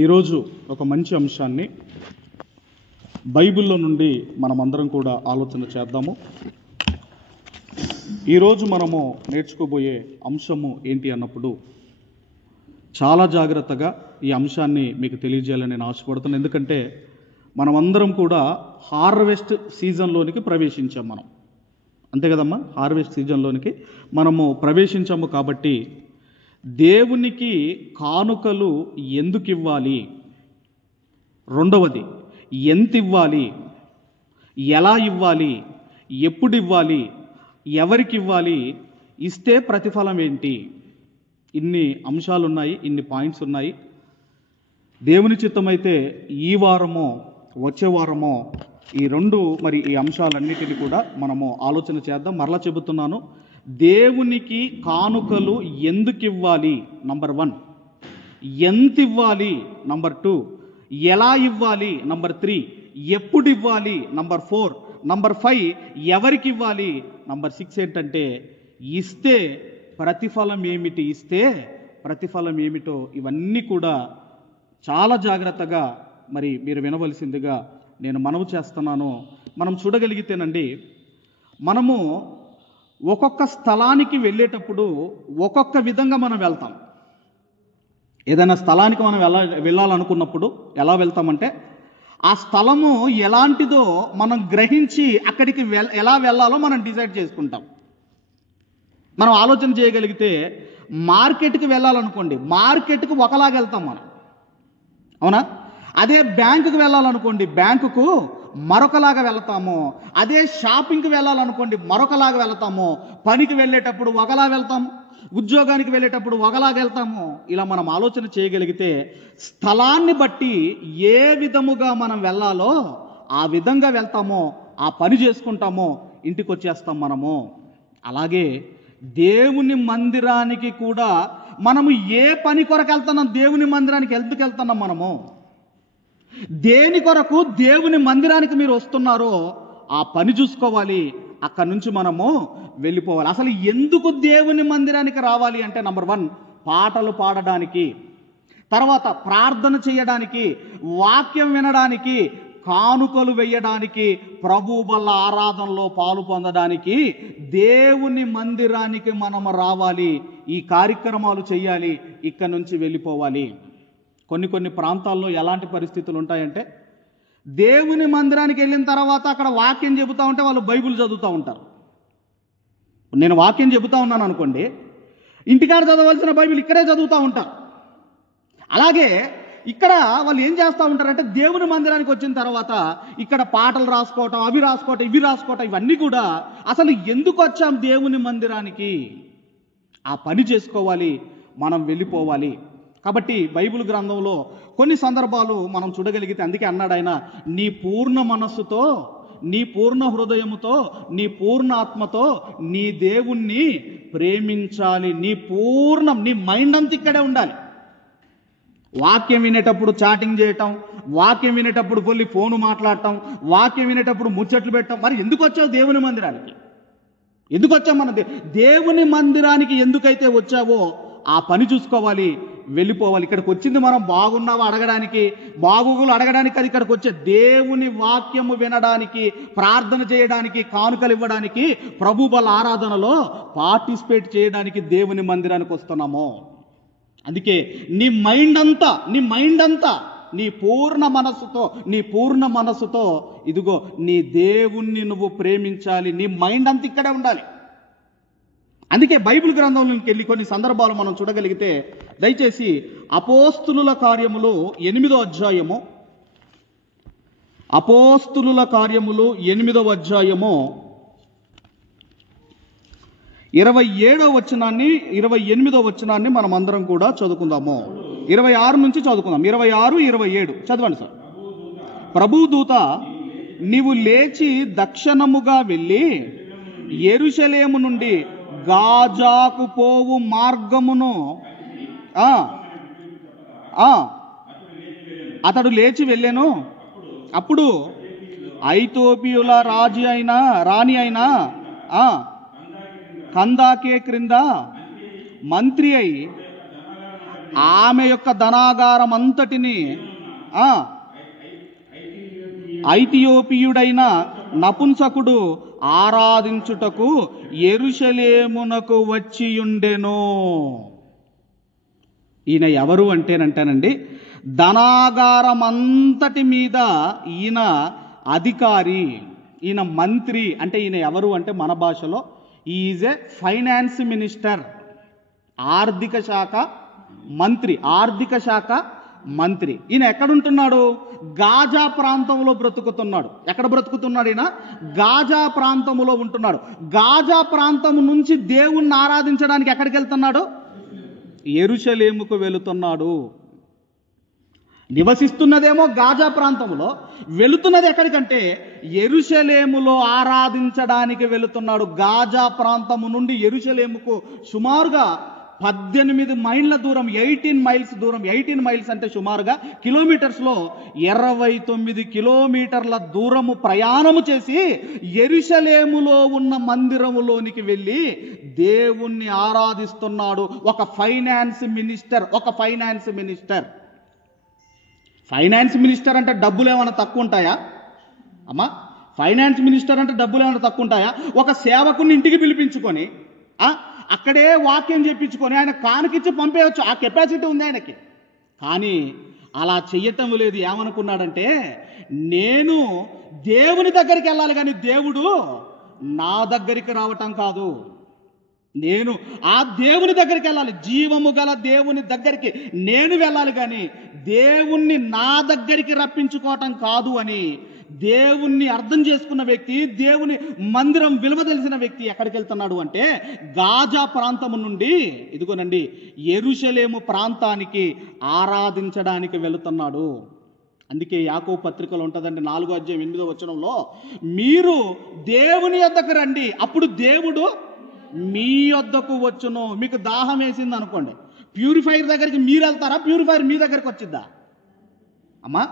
ఈరోజు ఒక మంచి అంశాన్ని బైబిల్లో నుండి మనమందరం కూడా ఆలోచన చేద్దాము. ఈరోజు మనము నేర్చుకోబోయే అంశము ఏంటి అన్నప్పుడు చాలా జాగ్రత్తగా ఈ అంశాన్ని మీకు తెలియజేయాలని నేను ఆశపడుతున్నాను. ఎందుకంటే మనమందరం కూడా హార్వెస్ట్ సీజన్లోనికి ప్రవేశించాం. మనం అంతే కదమ్మా, హార్వెస్ట్ సీజన్లోనికి మనము ప్రవేశించాము. కాబట్టి దేవునికి కానుకలు ఎందుకు ఇవ్వాలి, రెండవది ఎంత ఇవ్వాలి, ఎలా ఇవ్వాలి, ఎప్పుడు ఇవ్వాలి, ఎవరికి ఇవ్వాలి, ఇస్తే ప్రతిఫలం ఏంటి, ఇన్ని అంశాలు ఉన్నాయి, ఇన్ని పాయింట్స్ ఉన్నాయి. దేవుని చిత్తమైతే ఈ వారమో వచ్చే వారమో ఈ అంశాలన్నిటిని కూడా మనము ఆలోచన చేద్దాం. మరలా చెబుతున్నాను, దేవునికి కానుకలు ఎందుకు ఇవ్వాలి, నంబర్ 1, ఎంత ఇవ్వాలి, నంబర్ 2, ఎలా ఇవ్వాలి, నంబర్ 3, ఎప్పుడు ఇవ్వాలి, నంబర్ 4, నంబర్ 5 ఎవరికి ఇవ్వాలి, నంబర్ 6 ఏంటంటే ఇస్తే ప్రతిఫలం ఏమిటి, ఇస్తే ప్రతిఫలం ఏమిటో ఇవన్నీ కూడా చాలా జాగ్రత్తగా మీరు వినవలసిందిగా నేను మనవి చేస్తున్నాను. మనం చూడగలిగితేనండి, మనము ఒక్కొక్క స్థలానికి వెళ్ళేటప్పుడు ఒక్కొక్క విధంగా మనం వెళ్తాం. ఏదైనా స్థలానికి మనం వెళ్ళాలనుకున్నప్పుడు ఎలా వెళ్తామంటే, ఆ స్థలము ఎలాంటిదో మనం గ్రహించి అక్కడికి ఎలా వెళ్ళాలో మనం డిసైడ్ చేసుకుంటాం. మనం ఆలోచన చేయగలిగితే మార్కెట్కి వెళ్ళాలనుకోండి, మార్కెట్కి ఒకలాగా వెళ్తాం మనం, అవునా? అదే బ్యాంకుకి వెళ్ళాలనుకోండి, బ్యాంకుకు మరొకలాగా వెళ్తాము. అదే షాపింగ్కి వెళ్ళాలనుకోండి, మరొకలాగా వెళ్తాము. పనికి వెళ్ళేటప్పుడు ఒకలా వెళ్తాము, ఉద్యోగానికి వెళ్ళేటప్పుడు ఒకలాగా వెళ్తాము. ఇలా మనం ఆలోచన చేయగలిగితే స్థలాన్ని బట్టి ఏ విధముగా మనం వెళ్ళాలో ఆ విధంగా వెళ్తామో, ఆ పని చేసుకుంటామో, ఇంటికి వచ్చేస్తాం మనము. అలాగే దేవుని మందిరానికి కూడా మనము ఏ పని కొరకు వెళ్తున్నాం, దేవుని మందిరానికి ఎందుకు వెళ్తున్నాం, మనము దేని కొరకు దేవుని మందిరానికి మీరు వస్తున్నారో ఆ పని చూసుకోవాలి. అక్కడి నుంచి మనము వెళ్ళిపోవాలి. అసలు ఎందుకు దేవుని మందిరానికి రావాలి అంటే, నంబర్ 1 పాటలు పాడడానికి, తర్వాత ప్రార్థన చేయడానికి, వాక్యం వినడానికి, కానుకలు వేయడానికి, ప్రభు బల్ల ఆరాధనలో పాలు పొందడానికి దేవుని మందిరానికి మనము రావాలి. ఈ కార్యక్రమాలు చేయాలి, ఇక్కడి నుంచి వెళ్ళిపోవాలి. కొన్ని ప్రాంతాల్లో ఎలాంటి పరిస్థితులు ఉంటాయంటే, దేవుని మందిరానికి వెళ్ళిన తర్వాత అక్కడ వాక్యం చెబుతూ ఉంటే వాళ్ళు బైబిల్ చదువుతూ ఉంటారు. నేను వాక్యం చెబుతూ ఉన్నాను అనుకోండి, ఇంటికాడ చదవలసిన బైబిల్ ఇక్కడే చదువుతూ ఉంటారు. అలాగే ఇక్కడ వాళ్ళు ఏం చేస్తూ ఉంటారంటే, దేవుని మందిరానికి వచ్చిన తర్వాత ఇక్కడ పాటలు రాసుకోవటం, అవి రాసుకోవటం, ఇవి రాసుకోవటం, ఇవన్నీ కూడా అసలు ఎందుకు వచ్చాం దేవుని మందిరానికి, ఆ పని చేసుకోవాలి, మనం వెళ్ళిపోవాలి. కాబట్టి బైబిల్ గ్రంథంలో కొన్ని సందర్భాలు మనం చూడగలిగితే, అందుకే అన్నాడు ఆయన, నీ పూర్ణ మనస్సుతో, నీ పూర్ణ హృదయముతో, నీ పూర్ణ ఆత్మతో నీ దేవుణ్ణి ప్రేమించాలి. నీ మైండ్ అంతా ఇక్కడే ఉండాలి. వాక్యం వినేటప్పుడు చాటింగ్ చేయటం, వాక్యం వినేటప్పుడు వెళ్ళి ఫోను మాట్లాడటం, వాక్యం వినేటప్పుడు ముచ్చట్లు పెట్టడం. మరి ఎందుకు వచ్చావు దేవుని మందిరానికి? ఎందుకు వచ్చావు? మన దేవుని మందిరానికి ఎందుకైతే వచ్చావో ఆ పని చూసుకోవాలి, వెళ్ళిపోవాలి. ఇక్కడికి వచ్చింది మనం బాగున్నావా అడగడానికి, బాగోగులు అడగడానికి అది ఇక్కడికి వచ్చే దేవుని వాక్యము వినడానికి, ప్రార్థన చేయడానికి, కానుకలు ఇవ్వడానికి, ప్రభు బల ఆరాధనలో పార్టిసిపేట్ చేయడానికి దేవుని మందిరానికి వస్తున్నాము. అందుకే నీ మైండ్ అంతా నీ పూర్ణ మనస్సుతో ఇదిగో నీ దేవుణ్ణి నువ్వు ప్రేమించాలి. నీ మైండ్ అంతా ఇక్కడే ఉండాలి. అందుకే బైబిల్ గ్రంథంలోకి వెళ్ళి కొన్ని సందర్భాలు మనం చూడగలిగితే, దయచేసి అపోస్తులుల కార్యములు 8వ అధ్యాయము, అపోస్తులుల కార్యములు 8వ అధ్యాయము 27వ వచనాన్ని 28వ వచనాన్ని మనం అందరం కూడా చదువుకుందాము. 26 నుంచి చదువుకుందాం. 26, 27 చదవండి సార్. ప్రభుదూత, నీవు లేచి దక్షిణముగా వెళ్ళి యెరూషలేము నుండి గాజాకు పోవు మార్గమును అతడు లేచి వెళ్ళెను. అప్పుడు ఐతోపియుల రాణి అయిన కందాకే క్రింద మంత్రి అయి ఆమె యొక్క ధనాగారం అంతటిని ఐథియోపియుడైన నపుంసకుడు ఆరాధించుటకు యెరూషలేమునకు వచ్చియుండెను. ఈయన ఎవరు అంటేనంటేనండి, ధనాగారం అంతటి మీద ఈయన అధికారి, ఈయన మంత్రి. అంటే ఈయన ఎవరు అంటే మన భాషలో ఈజ్ ఏ ఫైనాన్స్ మినిస్టర్, ఆర్థిక శాఖ మంత్రి, ఆర్థిక శాఖ మంత్రి. ఈయన ఎక్కడుంటున్నాడు? గాజా ప్రాంతంలో బ్రతుకుతున్నాడు. ఎక్కడ బ్రతుకుతున్నాడు ఈయన? గాజా ప్రాంతంలో ఉంటున్నాడు. గాజా ప్రాంతం నుంచి దేవుణ్ణి ఆరాధించడానికి ఎక్కడికి వెళ్తున్నాడు? యెరూషలేముకు వెళుతున్నాడు. నివసిస్తున్నదేమో గాజా ప్రాంతంలో, వెళుతున్నది ఎక్కడికంటే యెరూషలేములో ఆరాధించడానికి వెళుతున్నాడు. గాజా ప్రాంతము నుండి యెరూషలేముకు సుమారుగా 18 మైళ్ళ దూరం, 18 మైల్స్ దూరం. 18 మైల్స్ అంటే సుమారుగా కిలోమీటర్స్లో 29 కిలోమీటర్ల దూరము ప్రయాణము చేసి యెరూషలేములో ఉన్న మందిరములోనికి వెళ్ళి దేవుణ్ణి ఆరాధిస్తున్నాడు. ఒక ఫైనాన్స్ మినిస్టర్, ఒక ఫైనాన్స్ మినిస్టర్. ఫైనాన్స్ మినిస్టర్ అంటే డబ్బులు ఏమైనా తక్కువ ఉంటాయా అమ్మా? ఫైనాన్స్ మినిస్టర్ అంటే డబ్బులు ఏమైనా తక్కువ ఉంటాయా? ఒక సేవకుని ఇంటికి పిలిపించుకొని అక్కడే వాక్యం చెప్పించుకొని ఆయన కానుకిచ్చి పంపేయచ్చు, ఆ కెపాసిటీ ఉంది ఆయనకి. కానీ అలా చెయ్యటం లేదు. ఏమనుకున్నాడంటే, నేను దేవుని దగ్గరికి వెళ్ళాలి కానీ దేవుడు నా దగ్గరికి రావటం కాదు. నేను ఆ దేవుని దగ్గరికి వెళ్ళాలి, జీవము గల దేవుని దగ్గరికి నేను వెళ్ళాలి కానీ దేవుణ్ణి నా దగ్గరికి రప్పించుకోవటం కాదు అని దేవుణ్ణి అర్థం చేసుకున్న వ్యక్తి, దేవుని మందిరం విలువ తెలిసిన వ్యక్తి ఎక్కడికి వెళ్తున్నాడు అంటే గాజా ప్రాంతము నుండి ఇదిగోనండి యెరూషలేము ప్రాంతానికి ఆరాధించడానికి వెళుతున్నాడు. అందుకే యాకోబు పత్రికలో ఉంటుందండి 4వ అధ్యాయం 8వ వచనంలో, మీరు దేవుని యొద్దకు రండి, అప్పుడు దేవుడు మీ యొద్దకు వచ్చును. మీకు దాహం వేసింది అనుకోండి, ప్యూరిఫైర్ దగ్గరికి మీరు వెళ్తారా? ప్యూరిఫైర్ మీ దగ్గరికి వచ్చిద్దా అమ్మా?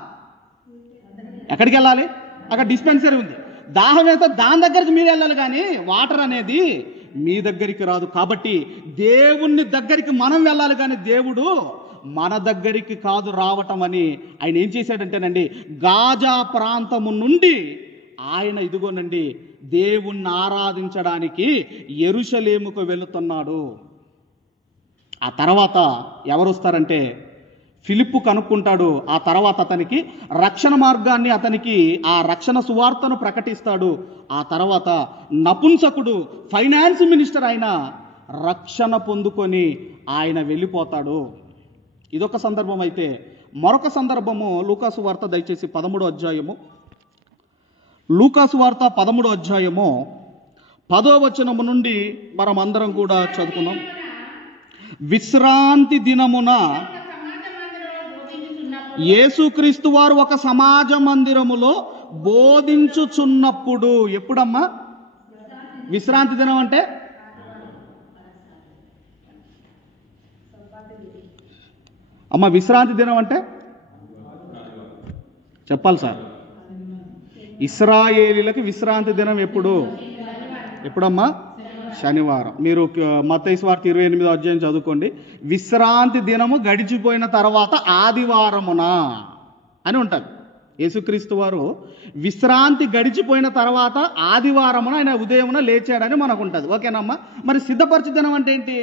ఎక్కడికి వెళ్ళాలి? అక్కడ డిస్పెన్సరీ ఉంది. దాహం వేస్తే దాని దగ్గరికి మీరు వెళ్ళాలి కానీ వాటర్ అనేది మీ దగ్గరికి రాదు. కాబట్టి దేవుని దగ్గరికి మనం వెళ్ళాలి కానీ దేవుడు మన దగ్గరికి కాదు రావటం అని ఆయన ఏం చేశాడంటేనండి, గాజా ప్రాంతము నుండి ఆయన ఇదిగోనండి దేవుణ్ణి ఆరాధించడానికి యెరూషలేముకు వెళుతున్నాడు. ఆ తర్వాత ఎవరు వస్తారంటే ఫిలిప్పు కనుక్కుంటాడు. ఆ తర్వాత అతనికి రక్షణ మార్గాన్ని, అతనికి ఆ రక్షణ సువార్తను ప్రకటిస్తాడు. ఆ తర్వాత నపుంసకుడు ఫైనాన్స్ మినిస్టర్ అయిన రక్షణ పొందుకొని ఆయన వెళ్ళిపోతాడు. ఇదొక సందర్భం అయితే, మరొక సందర్భము లూకాసు వార్త దయచేసి 13వ అధ్యాయము, లూకాసు వార్త 13వ అధ్యాయము 10వ వచనము నుండి మనం అందరం కూడా చదువుకున్నాం. విశ్రాంతి దినమున యేసుక్రీస్తు వారు ఒక సమాజ మందిరములో బోధించుచున్నప్పుడు, ఎప్పుడమ్మా? విశ్రాంతి దినం అంటే అమ్మ, విశ్రాంతి దినం అంటే చెప్పాలి సార్. ఇశ్రాయేలీలకు విశ్రాంతి దినం ఎప్పుడమ్మా? శనివారం. మీరు మత్తయి సువార్త 28వ అధ్యాయం చదువుకోండి. విశ్రాంతి దినము గడిచిపోయిన తర్వాత ఆదివారమున అని ఉంటుంది. యేసుక్రీస్తు వారు విశ్రాంతి గడిచిపోయిన తర్వాత ఆదివారమున ఆయన ఉదయమున లేచాడని మనకు ఉంటుంది. ఓకేనమ్మా? మరి సిద్ధపరచు దినం అంటే ఏంటి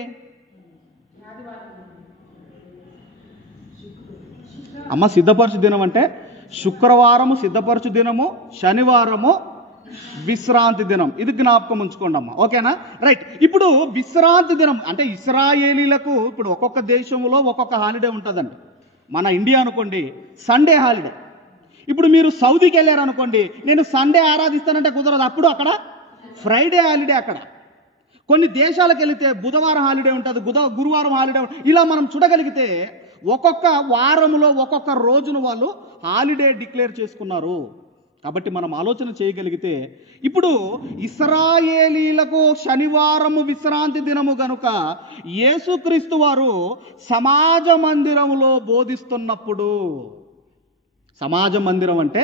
అమ్మ? సిద్ధపరచు దినం అంటే శుక్రవారము సిద్ధపరచు దినము, శనివారము విశ్రాంతి దినం. ఇది జ్ఞాపకం ఉంచుకోండి అమ్మా. ఓకేనా? రైట్. ఇప్పుడు విశ్రాంతి దినం అంటే ఇశ్రాయేలీలకు ఇప్పుడు ఒక్కొక్క దేశంలో ఒక్కొక్క హాలిడే ఉంటుందండి. మన ఇండియా అనుకోండి సండే హాలిడే. ఇప్పుడు మీరు సౌదీకి వెళ్ళారనుకోండి, నేను సండే ఆరాధిస్తానంటే కుదరదు, అప్పుడు అక్కడ ఫ్రైడే హాలిడే. అక్కడ కొన్ని దేశాలకు వెళితే బుధవారం హాలిడే ఉంటుంది, గురువారం హాలిడే ఉంటుంది. ఇలా మనం చూడగలిగితే ఒక్కొక్క వారంలో ఒక్కొక్క రోజును వాళ్ళు హాలిడే డిక్లేర్ చేసుకున్నారు. కాబట్టి మనం ఆలోచన చేయగలిగితే ఇప్పుడు ఇశ్రాయేలీలకు శనివారము విశ్రాంతి దినము గనుక యేసుక్రీస్తు వారు సమాజ మందిరములో బోధిస్తున్నప్పుడు, సమాజ మందిరం అంటే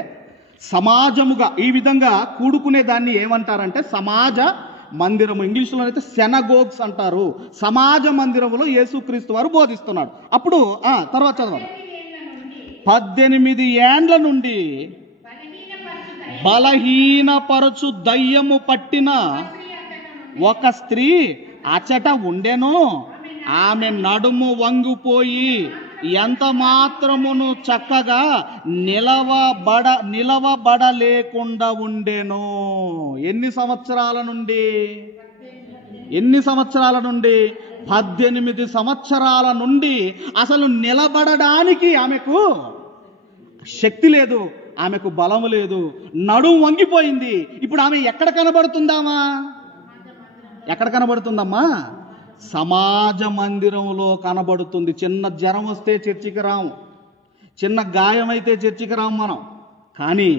సమాజముగా ఈ విధంగా కూడుకునే దాన్ని ఏమంటారంటే సమాజ మందిరము, ఇంగ్లీష్లో అయితే సెనగోగ్స్ అంటారు, సమాజ మందిరములో యేసుక్రీస్తు వారు బోధిస్తున్నాడు. అప్పుడు తర్వాత చదవాలి. 18 ఏండ్ల నుండి బలహీనపరచు దయ్యము పట్టిన ఒక స్త్రీ అచట ఉండెను. ఆమె నడుము వంగిపోయి ఎంత మాత్రమును చక్కగా నిలవబడలేకుండా ఉండెను. ఎన్ని సంవత్సరాల నుండి? 18 సంవత్సరాల నుండి అసలు నిలబడడానికి ఆమెకు శక్తి లేదు, ఆమెకు బలము లేదు, నడుము వంగిపోయింది. ఇప్పుడు ఆమె ఎక్కడ కనబడుతుందమ్మా? సమాజ మందిరంలో కనబడుతుంది. చిన్న జ్వరం వస్తే చర్చికి రాము, చిన్న గాయం అయితే చర్చికి రాము మనం. కానీ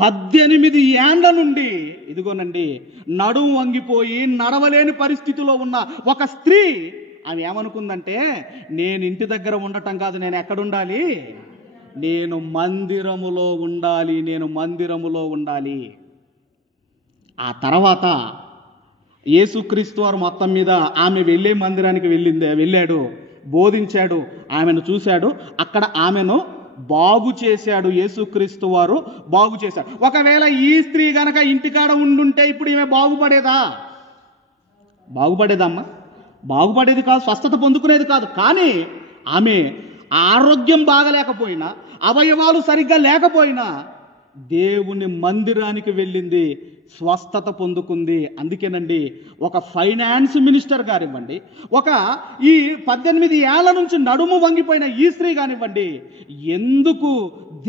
18 ఏండ్ల నుండి ఇదిగోనండి నడుము వంగిపోయి నడవలేని పరిస్థితిలో ఉన్న ఒక స్త్రీ, ఆమె ఏమనుకుందంటే, నేను ఇంటి దగ్గర ఉండటం కాదు, నేను ఎక్కడుండాలి? నేను మందిరములో ఉండాలి. ఆ తర్వాత యేసుక్రీస్తు వారు మొత్తం మీద ఆమె వెళ్ళే మందిరానికి వెళ్ళాడు, బోధించాడు, ఆమెను చూశాడు, అక్కడ ఆమెను బాగు చేశాడు. యేసుక్రీస్తు వారు బాగు చేశాడు. ఒకవేళ ఈ స్త్రీ గనక ఇంటికాడ ఉండుంటే ఇప్పుడు ఈమె బాగుపడేదమ్మా? బాగుపడేది కాదు, స్వస్థత పొందుకునేది కాదు. కానీ ఆమె ఆరోగ్యం బాగలేకపోయినా, అవయవాలు సరిగ్గా లేకపోయినా దేవుని మందిరానికి వెళ్ళింది, స్వస్థత పొందుకుంది. అందుకేనండి ఒక ఫైనాన్స్ మినిస్టర్ గారివ్వండి, ఈ 18 ఏళ్ల నుంచి నడుము వంగిపోయిన ఈ స్త్రీ కానివ్వండి, ఎందుకు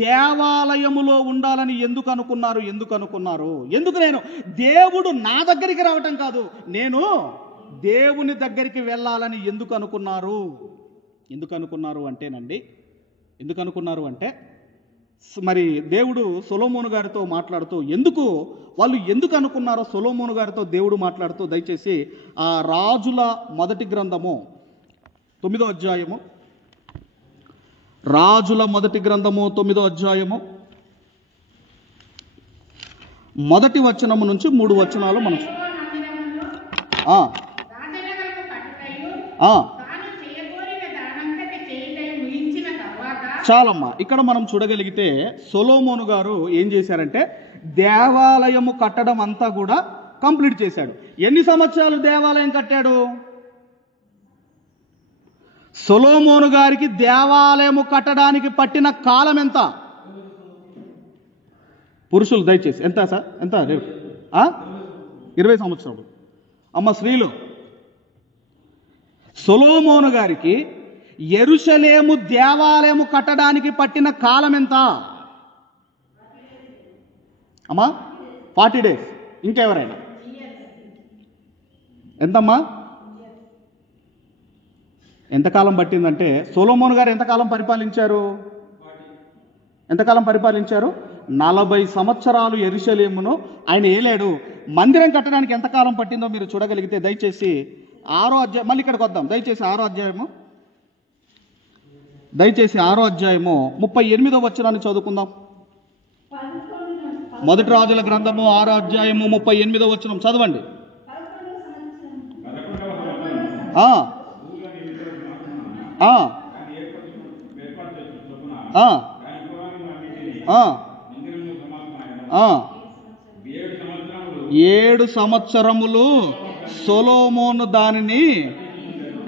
దేవాలయములో ఉండాలని ఎందుకు అనుకున్నారు? ఎందుకు నేను దేవుడు నా దగ్గరికి రావటం కాదు, నేను దేవుని దగ్గరికి వెళ్ళాలని ఎందుకు అనుకున్నారు అంటే మరి దేవుడు సొలొమోను గారితో మాట్లాడుతూ వాళ్ళు ఎందుకు అనుకున్నారో సొలొమోను గారితో దేవుడు మాట్లాడుతూ, దయచేసి ఆ రాజుల మొదటి గ్రంథము 9వ అధ్యాయము, రాజుల మొదటి గ్రంథము 9వ అధ్యాయము మొదటి వచనము నుంచి 3 వచనాలు మనం చాలమ్మా. ఇక్కడ మనం చూడగలిగితే సొలొమోను గారు ఏం చేశారంటే దేవాలయము కట్టడం అంతా కూడా కంప్లీట్ చేశాడు. ఎన్ని సంవత్సరాలు దేవాలయం కట్టాడు? సొలొమోను గారికి దేవాలయము కట్టడానికి పట్టిన కాలం ఎంత? పురుషులు దయచేసి ఎంత సార్? ఎంత? 20 సంవత్సరాలు. అమ్మ స్త్రీలు, సొలొమోను గారికి యెరూషలేము దేవాలయము కట్టడానికి పట్టిన కాలం ఎంత అమ్మా? 40 days. ఇంకెవరైనా ఎంతమ్మా? ఎంతకాలం పట్టిందంటే సొలొమోను గారు ఎంతకాలం పరిపాలించారు? 40 సంవత్సరాలు యెరూషలేమును ఆయన ఏలాడు. మందిరం కట్టడానికి ఎంతకాలం పట్టిందో మీరు చూడగలిగితే దయచేసి 6వ అధ్యాయం, మళ్ళీ ఇక్కడికి వద్దాం. దయచేసి 6వ అధ్యాయము 38వ వచనాన్ని చదువుకుందాం. మొదటి రాజుల గ్రంథము 6వ అధ్యాయము 38వ వచనం చదవండి. ఏడు సంవత్సరములు సొలొమోను దానిని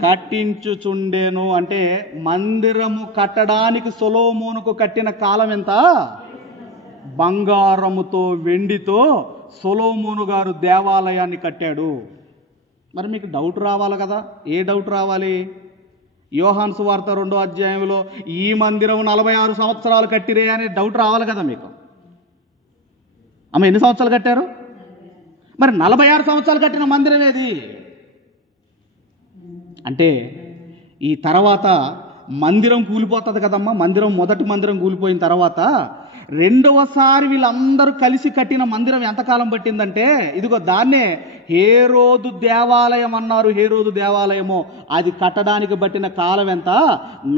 కట్టించుచుండెను. అంటే మందిరము కట్టడానికి సొలొమోనుకు కట్టిన కాలం ఎంత? బంగారముతో వెండితో సొలొమోను గారు దేవాలయాన్ని కట్టాడు. మరి మీకు డౌట్ రావాలి కదా. ఏ డౌట్ రావాలి? యోహాను సువార్త 2వ అధ్యాయంలో ఈ మందిరం 46 సంవత్సరాలు కట్టిరే అనే డౌట్ రావాలి కదా మీకు. ఎన్ని సంవత్సరాలు కట్టారు? మరి 46 సంవత్సరాలు కట్టిన మందిరం ఏది అంటే ఈ తర్వాత మందిరం కూలిపోతుంది కదమ్మా. మొదటి మందిరం కూలిపోయిన తర్వాత రెండవసారి వీళ్ళందరూ కలిసి కట్టిన మందిరం ఎంతకాలం పట్టిందంటే ఇదిగో దాన్నే హేరోదు దేవాలయం అన్నారు. హేరోదు దేవాలయము అది కట్టడానికి పట్టిన కాలం ఎంత?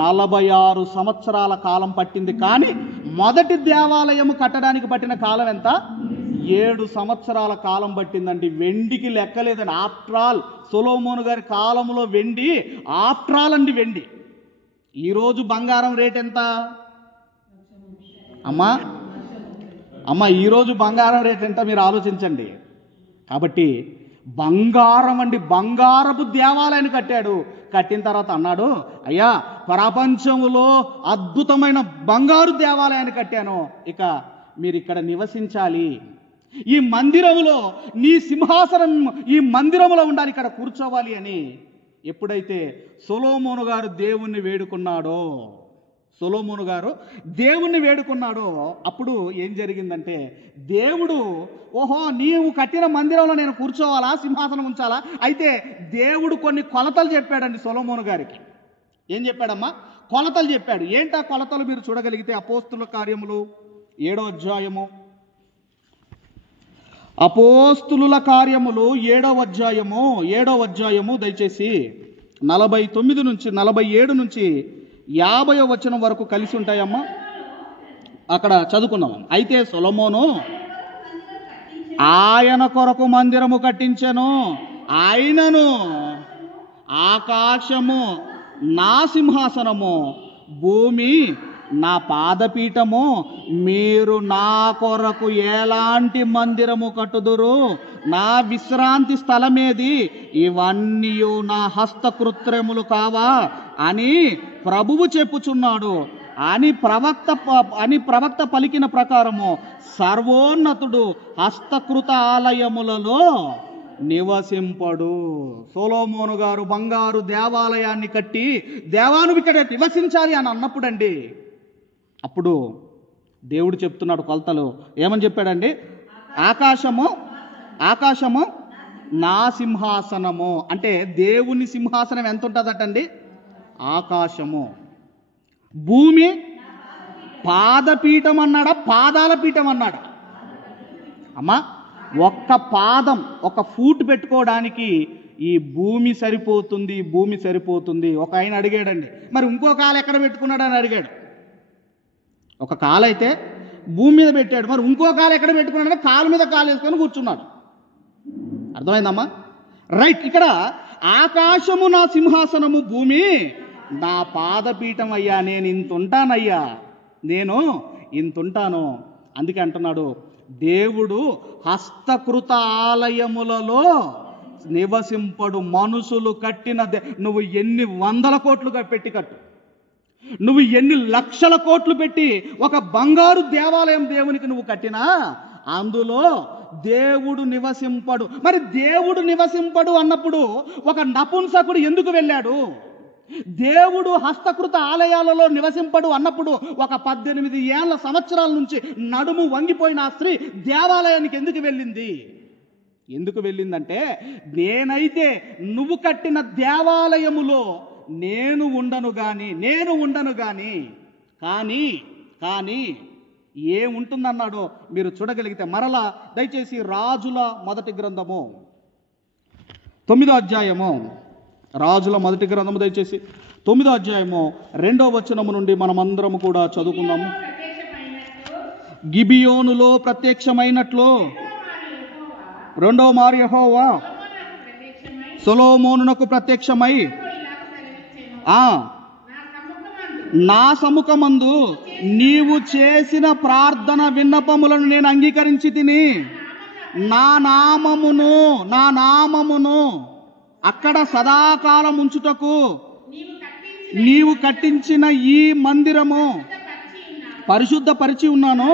46 సంవత్సరాల కాలం పట్టింది. కానీ మొదటి దేవాలయము కట్టడానికి పట్టిన కాలం ఎంత? 7 సంవత్సరాల కాలం పట్టిందండి. వెండికి లెక్కలేదండి. ఆఫ్టర్ ఆల్ సొలొమోను గారి కాలంలో వెండి ఆఫ్టర్ ఆల్ అండి వెండి. ఈరోజు బంగారం రేట్ ఎంత అమ్మా? ఈరోజు బంగారం రేట్ ఎంత మీరు ఆలోచించండి. కాబట్టి బంగారం అండి, బంగారపు దేవాలయాన్ని కట్టాడు. కట్టిన తర్వాత అన్నాడు, అయ్యా ప్రపంచంలో అద్భుతమైన బంగారు దేవాలయాన్ని కట్టాను, ఇక మీరు ఇక్కడ నివసించాలి, ఈ మందిరంలో నీ సింహాసనం ఈ మందిరంలో ఉండాలి, ఇక్కడ కూర్చోవాలి అని ఎప్పుడైతే సొలొమోను గారు దేవుణ్ణి వేడుకున్నాడో, అప్పుడు ఏం జరిగిందంటే, దేవుడు ఓహో నీవు కట్టిన మందిరంలో నేను కూర్చోవాలా, సింహాసనం ఉంచాలా? అయితే దేవుడు కొన్ని కొలతలు చెప్పాడండి సొలొమోను గారికి. ఏం చెప్పాడమ్మా? కొలతలు చెప్పాడు. ఏంటా కొలతలు మీరు చూడగలిగితే అపోస్తుల కార్యములు 7వ అధ్యాయము, అపోస్తులుల కార్యములు 7వ అధ్యాయము దయచేసి 49 నుంచి 47 నుంచి 50వ వచనం వరకు కలిసి ఉంటాయమ్మా. అక్కడ చదువుకున్నాం. అయితే సొలొమోను ఆయన కొరకు మందిరము కట్టించెను, ఆయనను ఆకాశము నా సింహాసనము, భూమి నా పాదపీఠము, మీరు నా కొరకు ఎలాంటి మందిరము కట్టుదురు? నా విశ్రాంతి స్థలమేది? ఇవన్నీ నా హస్తకృత్రములు కావా అని ప్రభువు చెప్పుచున్నాడు అని ప్రవక్త పలికిన ప్రకారము సర్వోన్నతుడు హస్తకృత ఆలయములలో నివసింపడు. సొలొమోను గారు బంగారు దేవాలయాన్ని కట్టి దేవాను ఇక్కడ నివసించాలి అని అన్నప్పుడండి, అప్పుడు దేవుడు చెప్తున్నాడు కొలతలు. ఏమని చెప్పాడండి? ఆకాశము నా సింహాసనము అంటే దేవుని సింహాసనం ఎంత ఉంటుందటండి? ఆకాశము. భూమి పాదపీఠం అన్నాడా, పాదాల పీఠం అన్నాడా? అమ్మా, ఒక్క పాదం, ఒక ఫూట్ పెట్టుకోవడానికి ఈ భూమి సరిపోతుంది. ఒక ఆయన అడిగాడండి, మరి ఇంకో కాలు ఎక్కడ పెట్టుకున్నాడు అని అడిగాడు. ఒక కాలు అయితే భూమి మీద పెట్టాడు, మరి ఇంకో కాలు ఎక్కడ పెట్టుకున్నాడు? కాలు మీద కాలు వేసుకొని కూర్చున్నాడు. అర్థమైందమ్మా? రైట్. ఇక్కడ ఆకాశము నా సింహాసనము, భూమి నా పాదపీఠం అయ్యా, నేను ఇంతుంటాను. అందుకే అంటున్నాడు, దేవుడు హస్తకృత ఆలయములలో నివసింపడు. మనుషులు కట్టిన నువ్వు ఎన్ని 100 కోట్లు పెట్టి కట్టు, నువ్వు ఎన్ని లక్షల కోట్లు పెట్టి ఒక బంగారు దేవాలయం దేవునికి నువ్వు కట్టినా అందులో దేవుడు నివసింపడు. మరి దేవుడు నివసింపడు అన్నప్పుడు ఒక నపుంసకుడు ఎందుకు వెళ్ళాడు? దేవుడు హస్తకృత ఆలయాలలో నివసింపడు అన్నప్పుడు ఒక 18 సంవత్సరాల నుంచి నడుము వంగిపోయిన ఆ స్త్రీ దేవాలయానికి ఎందుకు వెళ్ళిందంటే, నేనైతే నువ్వు కట్టిన దేవాలయములో నేను ఉండను గాని కానీ ఏముంటుందన్నాడో మీరు చూడగలిగితే, మరలా దయచేసి రాజుల మొదటి గ్రంథము 9వ అధ్యాయము, దయచేసి 9వ అధ్యాయము 2వ వచనము నుండి మనమందరము కూడా చదువుకుందాము. గిబియోనులో ప్రత్యక్షమైనట్లు రెండవ మారు యెహోవా సొలొమోనునకు ప్రత్యక్షమై నా సముఖమందు నీవు చేసిన ప్రార్థన విన్నపములను నేను అంగీకరించి తిని, నా నామమును అక్కడ సదాకాలం ఉంచుటకు నీవు కట్టించిన ఈ మందిరము పరిశుద్ధపరిచి ఉన్నాను.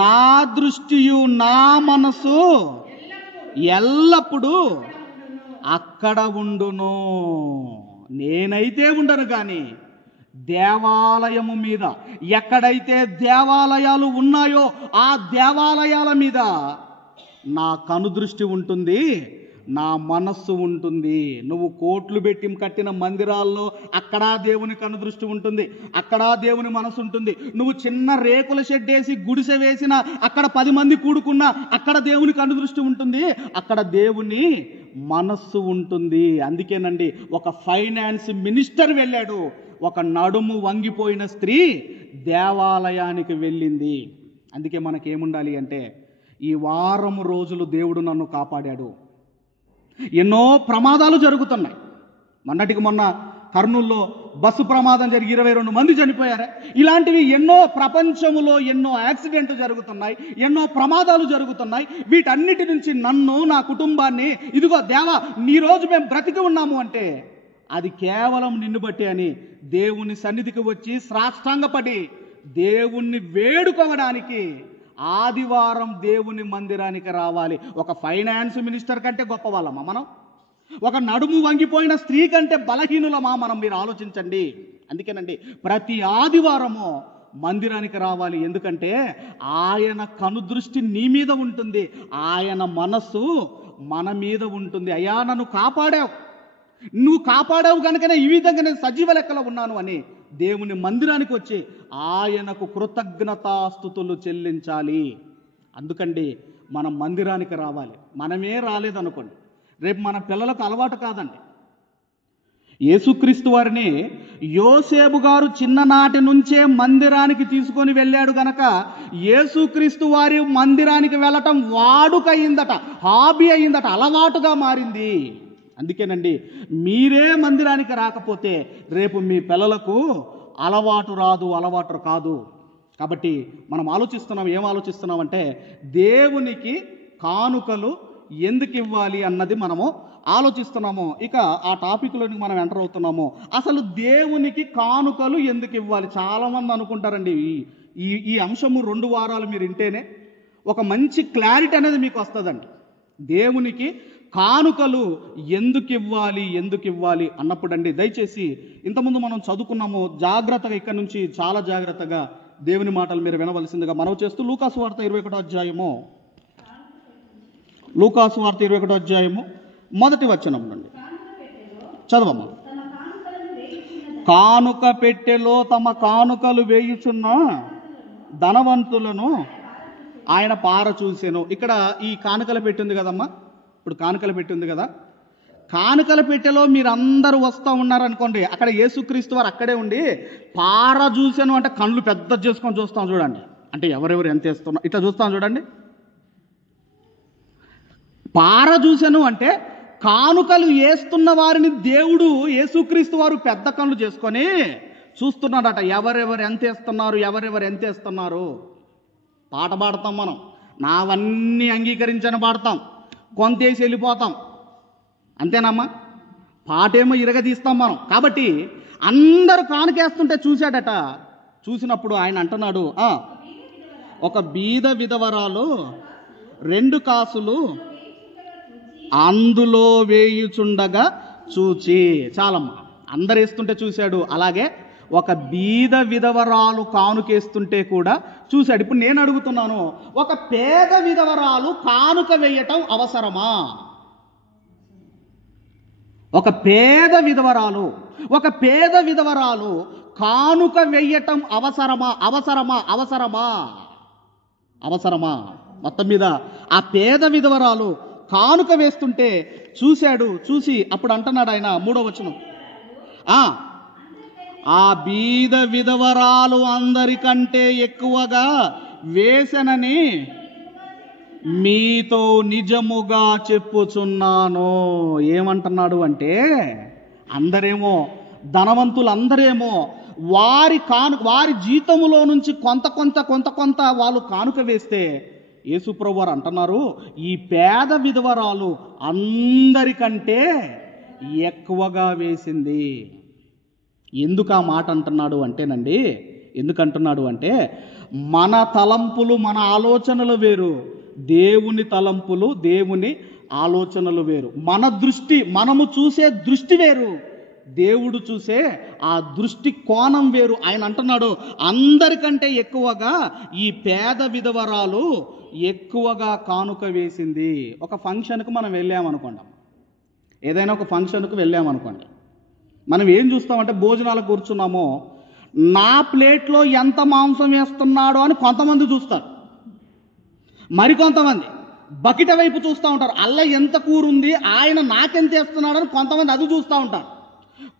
నా దృష్టియు నా మనసు ఎల్లప్పుడూ అక్కడ ఉండును. నేనైతే ఉండను కానీ దేవాలయము మీద, ఎక్కడైతే దేవాలయాలు ఉన్నాయో ఆ దేవాలయాల మీద నా కనుదృష్టి ఉంటుంది, నా మనస్సు ఉంటుంది. నువ్వు కోట్లు పెట్టి కట్టిన మందిరాల్లో అక్కడ దేవుని కనుదృష్టి ఉంటుంది, అక్కడ దేవుని మనసు ఉంటుంది. నువ్వు చిన్న రేకుల షెడ్ వేసి గుడిసె వేసిన అక్కడ 10 మంది కూడుకున్నా అక్కడ దేవుని కనుదృష్టి ఉంటుంది, అక్కడ దేవుని మనస్సు ఉంటుంది. అందుకేనండి ఒక ఫైనాన్స్ మినిస్టర్ వెళ్ళాడు, ఒక నడుము వంగిపోయిన స్త్రీ దేవాలయానికి వెళ్ళింది. అందుకే మనకేముండాలి అంటే, ఈ వారం రోజులు దేవుడు నన్ను కాపాడాడు. ఎన్నో ప్రమాదాలు జరుగుతున్నాయి. మొన్నటికి మొన్న కర్నూల్లో బస్సు ప్రమాదం జరిగి 22 మంది చనిపోయారు. ఇలాంటివి ఎన్నో ప్రపంచంలో ఎన్నో యాక్సిడెంట్లు జరుగుతున్నాయి, ఎన్నో ప్రమాదాలు జరుగుతున్నాయి. వీటన్నిటి నుంచి నన్ను, నా కుటుంబాన్ని, ఇదిగో దేవా ఈ రోజు మేము బ్రతికి ఉన్నాము అంటే అది కేవలం నిన్ను బట్టి అని దేవుని సన్నిధికి వచ్చి సాష్టాంగపడి దేవుణ్ణి వేడుకోవడానికి ఆదివారం దేవుని మందిరానికి రావాలి. ఒక ఫైనాన్స్ మినిస్టర్ కంటే గొప్ప వాళ్ళమా మనం? ఒక నడుము వంగిపోయిన స్త్రీ కంటే బలహీనులమా మనం? మీరు ఆలోచించండి. అందుకేనండి ప్రతి ఆదివారము మందిరానికి రావాలి. ఎందుకంటే ఆయన కనుదృష్టి నీ మీద ఉంటుంది, ఆయన మనస్సు మన మీద ఉంటుంది. అయ్యా నన్ను కాపాడావు, నువ్వు కాపాడావు కనుకనే ఈ విధంగా నేను సజీవ లెక్కలో ఉన్నాను అని దేవుని మందిరానికి వచ్చి ఆయనకు కృతజ్ఞతాస్తుతులు చెల్లించాలి. అందుకండి మనం మందిరానికి రావాలి. మనమే రాలేదనుకోండి, రేపు మన పిల్లలకు అలవాటు కాదండి. యేసుక్రీస్తు వారిని యోసేపు గారు చిన్ననాటి నుంచే మందిరానికి తీసుకొని వెళ్ళాడు గనక యేసుక్రీస్తు వారి మందిరానికి వెళ్ళటం వాడుక అయిందట, హాబీ అయిందట, అలవాటుగా మారింది. అందుకేనండి మీరే మందిరానికి రాకపోతే రేపు మీ పిల్లలకు అలవాటు రాదు, అలవాటు కాదు. కాబట్టి మనం ఏం ఆలోచిస్తున్నాం అంటే దేవునికి కానుకలు ఎందుకు ఇవ్వాలి అన్నది మనము ఆలోచిస్తున్నాము. ఇక ఆ టాపిక్లోకి మనం ఎంటర్ అవుతున్నాము. అసలు దేవునికి కానుకలు ఎందుకు ఇవ్వాలి? చాలామంది అనుకుంటారండి ఈ అంశము 2 వారాలు మీరు వింటేనే ఒక మంచి క్లారిటీ అనేది మీకు వస్తుందండి. దేవునికి కానుకలు ఎందుకు ఇవ్వాలి అన్నప్పుడు అండి, దయచేసి ఇంతకుముందు మనం చదువుకున్నాము, జాగ్రత్తగా ఇక్కడ నుంచి చాలా జాగ్రత్తగా దేవుని మాటలు మీరు వినవలసిందిగా మనవి చేస్తూ లూకాసు వార్త 21వ అధ్యాయము, లూకాసు వార్త 21వ అధ్యాయము 1వ వచనం నుండి చదవమ్మా. కానుక పెట్టెలో తమ కానుకలు వేయుచున్న ధనవంతులను ఆయన పార చూసెను. ఇక్కడ ఈ కానుకల పెట్టింది కదమ్మా, ఇప్పుడు కానుకల పెట్టింది కదా, కానుకల పెట్టెలో మీరందరూ వస్తూ ఉన్నారనుకోండి, అక్కడ యేసుక్రీస్తు వారు అక్కడే ఉండి పార చూసాను అంటే కళ్ళు పెద్ద చేసుకొని చూస్తాం చూడండి. అంటే ఎవరెవరు ఎంత వేస్తున్నా ఇట్లా చూస్తాం చూడండి. పార చూసాను అంటే కానుకలు వేస్తున్న వారిని దేవుడు యేసుక్రీస్తు వారు పెద్ద కళ్ళు చేసుకొని చూస్తున్నాడట. ఎవరెవరు ఎంత వేస్తున్నారు. పాట పాడతాం మనం, నావన్నీ అంగీకరించని పాడతాం, కొంతేసి వెళ్ళిపోతాం, అంతేనమ్మా. పాటేమో ఇరగదీస్తాం మనం. కాబట్టి అందరూ కానుకేస్తుంటే చూశాడట. చూసినప్పుడు ఆయన అంటున్నాడు, ఒక బీద విధవరాలు 2 కాసులు అందులో వేయుచుండగా చూచి. చాలమ్మా, అందరు వేస్తుంటే చూశాడు, అలాగే ఒక బీద విధవరాలు కానుకేస్తుంటే కూడా చూశాడు. ఇప్పుడు నేను అడుగుతున్నాను, ఒక పేద విధవరాలు కానుక వేయటం అవసరమా? ఒక పేద విధవరాలు కానుక వేయటం అవసరమా? మొత్తం మీద ఆ పేద విధవరాలు కానుక వేస్తుంటే చూశాడు. చూసి అప్పుడు అంటున్నాడు ఆయన, 3వ వచనం, ఆ బీద విధవరాలు అందరికంటే ఎక్కువగా వేసెనని మీతో నిజముగా చెప్పుచున్నాను. ఏమంటున్నాడు అంటే, అందరేమో ధనవంతులందరేమో వారి జీతములో నుంచి కొంత వాళ్ళు కానుక వేస్తే యేసుప్రభు వారు అంటున్నారు, ఈ పేద విధవరాలు అందరికంటే ఎక్కువగా వేసింది. ఎందుకు ఆ మాట అంటున్నాడు అంటే మన తలంపులు, మన ఆలోచనలు వేరు, దేవుని తలంపులు, దేవుని ఆలోచనలు వేరు. మన దృష్టి, మనము చూసే దృష్టి వేరు, దేవుడు చూసే ఆ దృష్టి కోణం వేరు. ఆయన అంటున్నాడు, అందరికంటే ఎక్కువగా ఈ పేద విధవరాలు ఎక్కువగా కానుక వేసింది. ఒక ఫంక్షన్కి మనం వెళ్ళామనుకోండి, ఏదైనా ఒక ఫంక్షన్కి వెళ్ళామనుకోండి, మనం ఏం చూస్తామంటే భోజనాలకు కూర్చున్నామో నా ప్లేట్లో ఎంత మాంసం వేస్తున్నాడో అని కొంతమంది చూస్తారు, మరికొంతమంది బకెట్ వైపు చూస్తూ ఉంటారు. అల్ల ఎంత కూర ఉంది, ఆయన నాకెంత వేస్తున్నాడని కొంతమంది అది చూస్తూ ఉంటారు.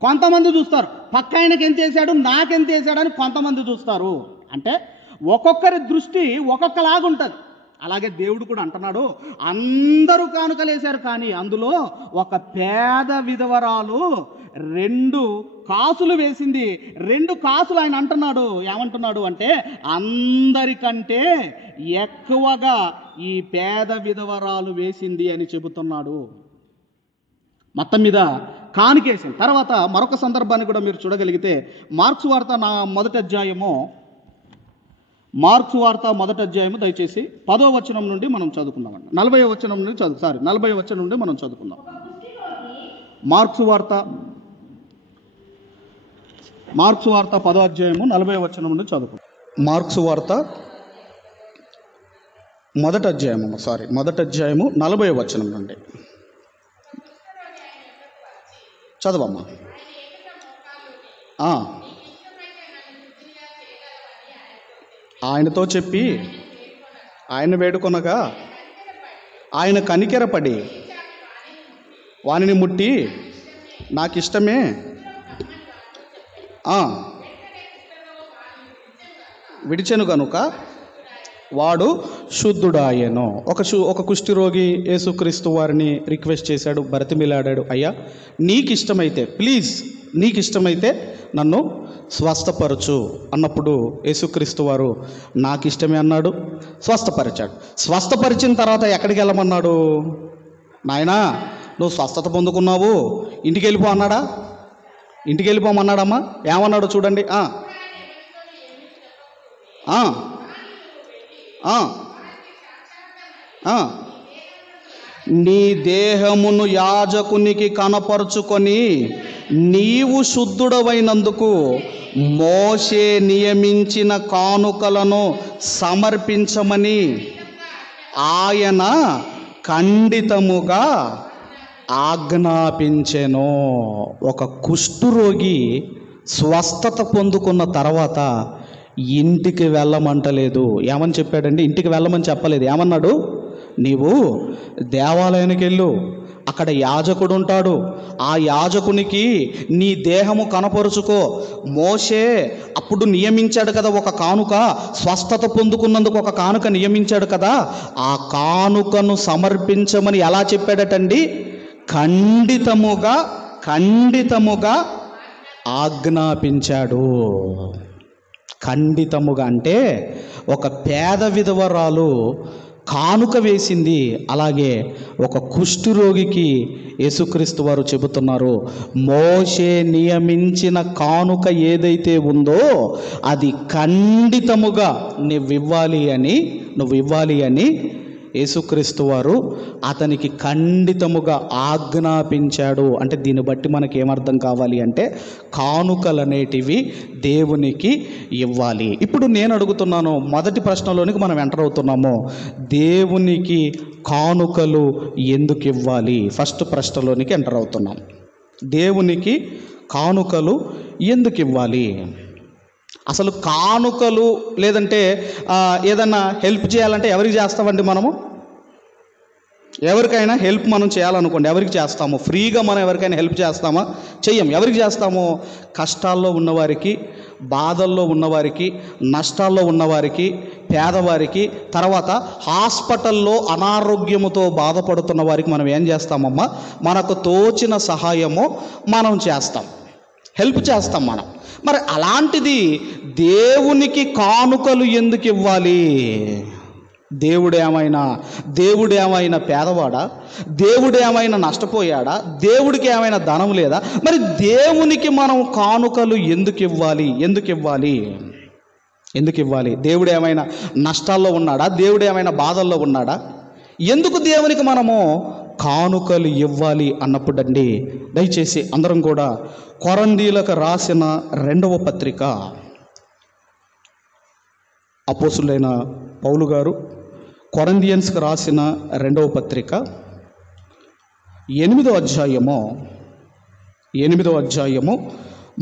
కొంతమంది చూస్తారు పక్క ఆయనకి ఎంత వేసాడు, నాకెంత వేసాడని కొంతమంది చూస్తారు. అంటే ఒక్కొక్కరి దృష్టి ఒక్కొక్కలాగుంటుంది. అలాగే దేవుడు కూడా అంటున్నాడు, అందరూ కానుకలేశారు, కానీ అందులో ఒక పేద విధవరాలు 2 కాసులు వేసింది. 2 కాసులు ఆయన అంటున్నాడు, ఏమంటున్నాడు అంటే, అందరికంటే ఎక్కువగా ఈ పేద విధవరాలు వేసింది అని చెబుతున్నాడు. మొత్తం మీద కానుకేసింది. తర్వాత మరొక సందర్భాన్ని కూడా మీరు చూడగలిగితే మార్క్స్ వార్త మొదటి అధ్యాయము దయచేసి 10వ వచనం నుండి మనం చదువుకుందామండి. 40వ వచనం నుండి 40వ వచనం నుండి మనం చదువుకుందాం. మార్క్స్ వార్త 10వ అధ్యాయము 40వ వచనం నుండి చదువుకుందాం. మార్క్స్ వార్త మొదటి అధ్యాయము 40వ వచనం నుండి చదవమ్మా. ఆయనతో చెప్పి ఆయన వేడుకొనగా ఆయన కనికెరపడి వానిని ముట్టి, నాకు ఇష్టమే, విడిచెను గనుక వాడు శుద్ధుడాయెను. ఒక కుష్ఠిరోగి యేసుక్రీస్తు వారిని రిక్వెస్ట్ చేశాడు, బతిమిలాడాడు, అయ్యా నీకు ఇష్టమైతే, ప్లీజ్ నీకు ఇష్టమైతే నన్ను స్వస్థపరచు అన్నప్పుడు యేసుక్రీస్తు వారు నాకు ఇష్టమే అన్నాడు, స్వస్థపరిచాడు. స్వస్థపరిచిన తర్వాత ఎక్కడికి వెళ్ళమన్నాడు? నాయనా నువ్వు స్వస్థత పొందుకున్నావు, ఇంటికి వెళ్ళిపో అన్నాడా? ఇంటికి వెళ్ళిపోమన్నాడమ్మా? ఏమన్నాడు చూడండి. నీ దేహమును యాజకునికి కనపరుచుకొని నీవు శుద్ధుడవైనందుకు మోషే నియమించిన కానుకలను సమర్పించమని ఆయన ఖండితముగా ఆజ్ఞాపించెను. ఒక కుష్ఠురోగి స్వస్థత పొందుకున్న తర్వాత ఇంటికి వెళ్ళమంటలేదు. ఏమని చెప్పాడండి? ఇంటికి వెళ్ళమని చెప్పలేదు. ఏమన్నాడు? నీవు దేవాలయానికి వెళ్ళు, అక్కడ యాజకుడు ఉంటాడు, ఆ యాజకునికి నీ దేహము కనపరుచుకో. మోషే అప్పుడు నియమించాడు కదా ఒక కానుక, స్వస్థత పొందుకున్నందుకు ఒక కానుక నియమించాడు కదా, ఆ కానుకను సమర్పించమని ఎలా చెప్పాడటండి? ఖండితముగా ఆజ్ఞాపించాడు. ఖండితముగా అంటే ఒక పేద విధవరాలు కానుక వేసింది, అలాగే ఒక కుష్ఠురోగికి యేసుక్రీస్తు వారు చెబుతున్నారు, మోషే నియమించిన కానుక ఏదైతే ఉందో అది ఖండితముగా నువ్వు ఇవ్వాలి అని యేసుక్రీస్తు వారు అతనికి ఖండితముగా ఆజ్ఞాపించాడు. అంటే దీన్ని బట్టి మనకి ఏమర్థం కావాలి అంటే, కానుకలు అనేటివి దేవునికి ఇవ్వాలి. ఇప్పుడు నేను అడుగుతున్నాను, మొదటి ప్రశ్నలోనికి మనం ఎంటర్ అవుతున్నాము, దేవునికి కానుకలు ఎందుకు ఇవ్వాలి? ఫస్ట్ ప్రశ్నలోనికి ఎంటర్ అవుతున్నాం. దేవునికి కానుకలు ఎందుకు ఇవ్వాలి? అసలు కానుకలు లేదంటే ఏదన్నా హెల్ప్ చేయాలంటే ఎవరికి చేస్తామండి? మనము ఎవరికైనా హెల్ప్ మనం చేయాలనుకోండి, ఎవరికి చేస్తాము? ఫ్రీగా మనం ఎవరికైనా హెల్ప్ చేస్తామా? చెయ్యం. ఎవరికి చేస్తాము? కష్టాల్లో ఉన్నవారికి, బాధల్లో ఉన్నవారికి, నష్టాల్లో ఉన్నవారికి, పేదవారికి, తర్వాత హాస్పిటల్లో అనారోగ్యముతో బాధపడుతున్న వారికి మనం ఏం చేస్తామమ్మా? మనకు తోచిన సహాయము మనం చేస్తాం, హెల్ప్ చేస్తాం మనం. మరి అలాంటిది దేవునికి కానుకలు ఎందుకు ఇవ్వాలి? దేవుడేమైనా పేదవాడా? దేవుడేమైనా నష్టపోయాడా? దేవుడికి ఏమైనా ధనం లేదా? మరి దేవునికి మనం కానుకలు ఎందుకు ఇవ్వాలి? దేవుడు ఏమైనా నష్టాల్లో ఉన్నాడా? దేవుడు ఏమైనా బాధల్లో ఉన్నాడా? ఎందుకు దేవునికి మనము కానుకలు ఇవ్వాలి అన్నప్పుడండి, దయచేసి అందరం కూడా కొరంథీయులకు రాసిన 2వ పత్రిక, అపోస్తులైన పౌలు గారు కొరంథియన్స్కి రాసిన 2వ పత్రిక 8వ అధ్యాయము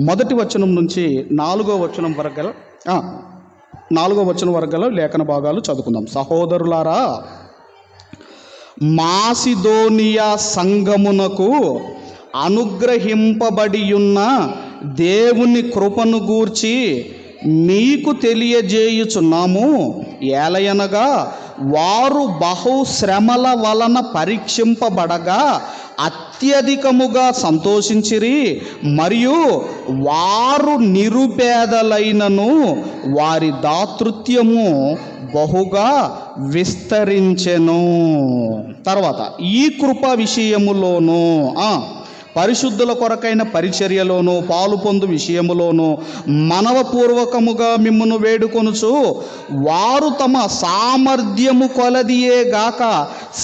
మొదటి వచనం నుంచి 4వ వచనం వరకు గల లేఖన భాగాలు చదువుకుందాం. సహోదరులారా, మాసిదోనియా సంఘమునకు అనుగ్రహింపబడి ఉన్న దేవుని కృపను గూర్చి మీకు తెలియజేయుచున్నాము. ఏలయనగా వారు బహుశ్రమల వలన పరీక్షింపబడగా అత్యధికముగా సంతోషించిరి, మరియు వారు నిరుపేదలైనను వారి దాతృత్వము బహుగా విస్తరించెను. తర్వాత ఈ కృప విషయములోను పరిశుద్ధుల కొరకైన పరిచర్యలోను పాలు పొందు విషయములోను మనవపూర్వకముగా మిమ్మును వేడుకొనుచు, వారు తమ సామర్థ్యము కొలదియేగాక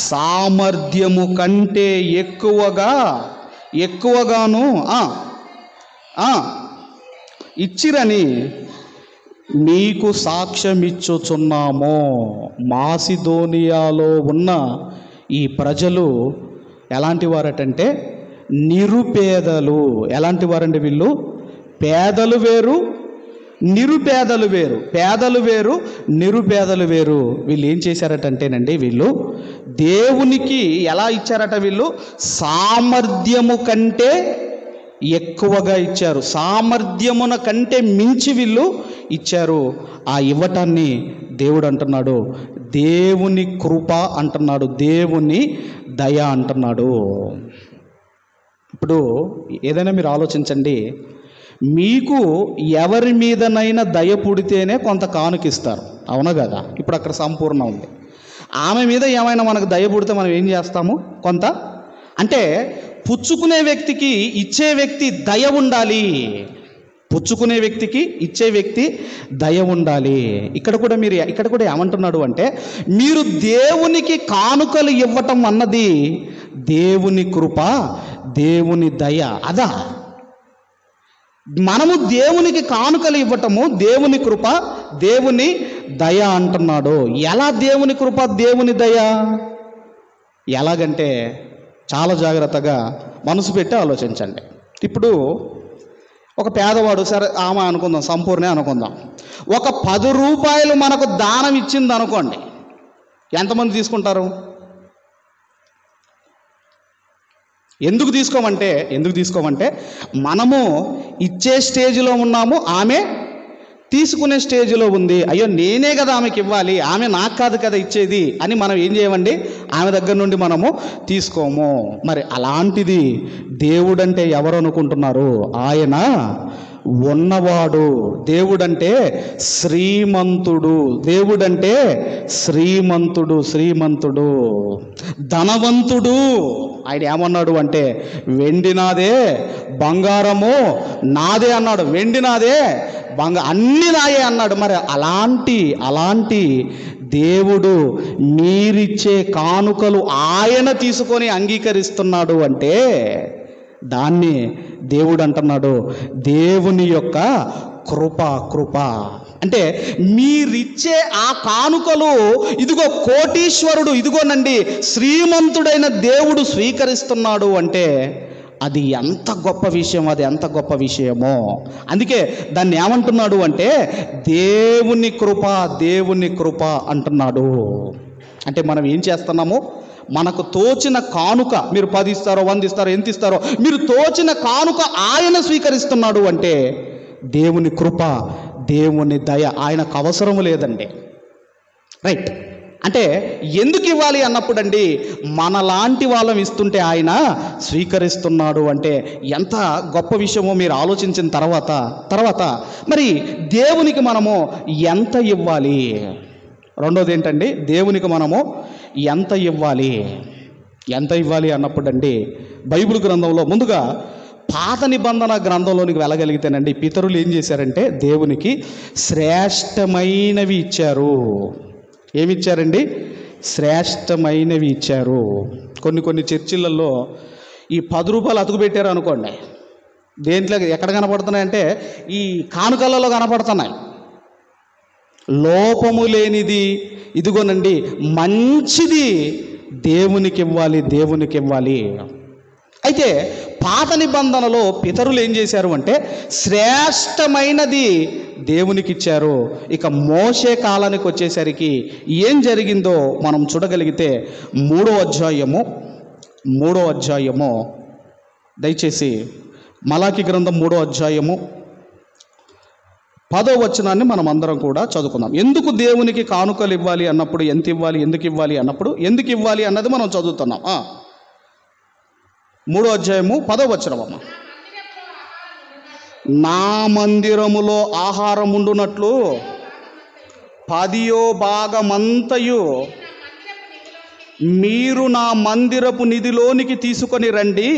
సామర్థ్యము కంటే ఎక్కువగాను ఇచ్చిరని మీకు సాక్ష్యమిచ్చుచున్నాము. మాసిదోనియాలో ఉన్న ఈ ప్రజలు ఎలాంటి వారటంటే నిరుపేదలు. ఎలాంటి వారండి వీళ్ళు? పేదలు వేరు, నిరుపేదలు వేరు. పేదలు వేరు, నిరుపేదలు వేరు. వీళ్ళు ఏం చేశారటంటేనండి, వీళ్ళు దేవునికి ఎలా ఇచ్చారట? వీళ్ళు సామర్థ్యము కంటే ఎక్కువగా ఇచ్చారు. సామర్థ్యమున కంటే మించి వీళ్ళు ఇచ్చారు. ఆ ఇవ్వటాన్ని దేవుడు అంటున్నాడు దేవుని కృప అంటున్నాడు, దేవుని దయ అంటున్నాడు. ఇప్పుడు ఏదైనా మీరు ఆలోచించండి, మీకు ఎవరి మీదనైనా దయ పుడితేనే కొంత కానుకిస్తారు, అవునా కదా? ఇప్పుడు అక్కడ సంపూర్ణ ఉంది. ఆమె మీద ఏమైనా మనకు దయ పుడితే మనం ఏం చేస్తాము? కొంత అంటే పుచ్చుకునే వ్యక్తికి ఇచ్చే వ్యక్తి దయ ఉండాలి. పుచ్చుకునే వ్యక్తికి ఇచ్చే వ్యక్తి దయ ఉండాలి. ఇక్కడ కూడా ఏమంటున్నాడు అంటే, మీరు దేవునికి కానుకలు ఇవ్వటం అన్నది దేవుని కృప, దేవుని దయ. అదా మనము దేవునికి కానుకలు ఇవ్వటము దేవుని కృప, దేవుని దయ అంటున్నాడు. ఎలా దేవుని కృప, దేవుని దయ? ఎలాగంటే చాలా జాగ్రత్తగా మనసు పెట్టి ఆలోచించండి. ఇప్పుడు ఒక పేదవాడు, సరే ఆమె అనుకుందాం, సంపూర్ణ అనుకుందాం, ఒక 10 రూపాయలు మనకు దానం ఇచ్చింది అనుకోండి, ఎంతమంది తీసుకుంటారు? ఎందుకు తీసుకోమంటే మనము ఇచ్చే స్టేజ్లో ఉన్నాము, ఆమె తీసుకునే స్టేజ్లో ఉంది. అయ్యో నేనే కదా ఆమెకి ఇవ్వాలి, ఆమె నాకు కాదు కదా ఇచ్చేది అని మనం ఏం చేయమండి? ఆమె దగ్గర నుండి మనము తీసుకోము. మరి అలాంటిది దేవుడంటే ఎవరు అనుకుంటున్నారు? ఆయన ఉన్నవాడు. దేవుడంటే శ్రీమంతుడు. దేవుడంటే శ్రీమంతుడు, ధనవంతుడు. ఆయన ఏమన్నాడు అంటే, వెండి నాదే, బంగారము నాదే అన్నాడు. వెండి నాదే, అన్ని నాయే అన్నాడు. మరి అలాంటి దేవుడు మీరిచ్చే కానుకలు ఆయన తీసుకొని అంగీకరిస్తున్నాడు అంటే దాన్ని దేవుడు అంటున్నాడు దేవుని యొక్క కృప. అంటే మీరిచ్చే ఆ కానుకలు ఇదిగో కోటీశ్వరుడు, ఇదిగోనండి శ్రీమంతుడైన దేవుడు స్వీకరిస్తున్నాడు అంటే అది ఎంత గొప్ప విషయం, అది ఎంత గొప్ప విషయమో. అందుకే దాన్ని ఏమంటున్నాడు అంటే దేవుని కృప అంటున్నాడు. అంటే మనం ఏం చేస్తున్నాము? మనకు తోచిన కానుక, మీరు 10 ఇస్తారో 100 ఇస్తారో ఎంత ఇస్తారో, మీరు తోచిన కానుక ఆయన స్వీకరిస్తున్నాడు అంటే దేవుని కృప, దేవుని దయ. ఆయనకు అవసరం లేదండి. రైట్? అంటే ఎందుకు ఇవ్వాలి అన్నప్పుడండి, మనలాంటి వాళ్ళం ఇస్తుంటే ఆయన స్వీకరిస్తున్నాడు అంటే ఎంత గొప్ప విషయమో మీరు ఆలోచించిన తర్వాత మరి దేవునికి మనము ఎంత ఇవ్వాలి? రెండోది ఏంటండి, దేవునికి మనము ఎంత ఇవ్వాలి అన్నప్పుడండి, బైబిల్ గ్రంథంలో ముందుగా పాత నిబంధన గ్రంథంలోనికి వెళ్ళగలిగితేనండి, పితరులు ఏం చేశారంటే దేవునికి శ్రేష్టమైనవి ఇచ్చారు. ఏమిచ్చారండి? శ్రేష్టమైనవి ఇచ్చారు. కొన్ని చర్చిలలో ఈ 10 రూపాయలు అతుకు పెట్టారు అనుకోండి, దేంట్లో ఎక్కడ కనపడుతున్నాయంటే ఈ కానుకలలో కనపడుతున్నాయి. లోపము లేనిది, ఇదిగోనండి మంచిది దేవునికి ఇవ్వాలి. అయితే పాత నిబంధనలో పితరులు ఏం చేశారు అంటే శ్రేష్టమైనది దేవునికి ఇచ్చారు. ఇక మోషే కాలానికి వచ్చేసరికి ఏం జరిగిందో మనం చూడగలిగితే 3వ అధ్యాయము దయచేసి మలాకి గ్రంథం 3వ అధ్యాయము 10వ వచనాన్ని మనం అందరం కూడా చదువుకుందాం. ఎందుకు దేవునికి కానుకలు ఇవ్వాలి అన్నప్పుడు ఎంత ఇవ్వాలి, ఎందుకు ఇవ్వాలి అన్నప్పుడు ఎందుకు ఇవ్వాలి అన్నది మనం చదువుతున్నాం. 3వ అధ్యాయము 10వ వచనం అమ్మ. నా మందిరములో ఆహారం ఉండునట్లు 10వ భాగమంతయు మీరు నా మందిరపు నిధిలోనికి తీసుకొని రండి.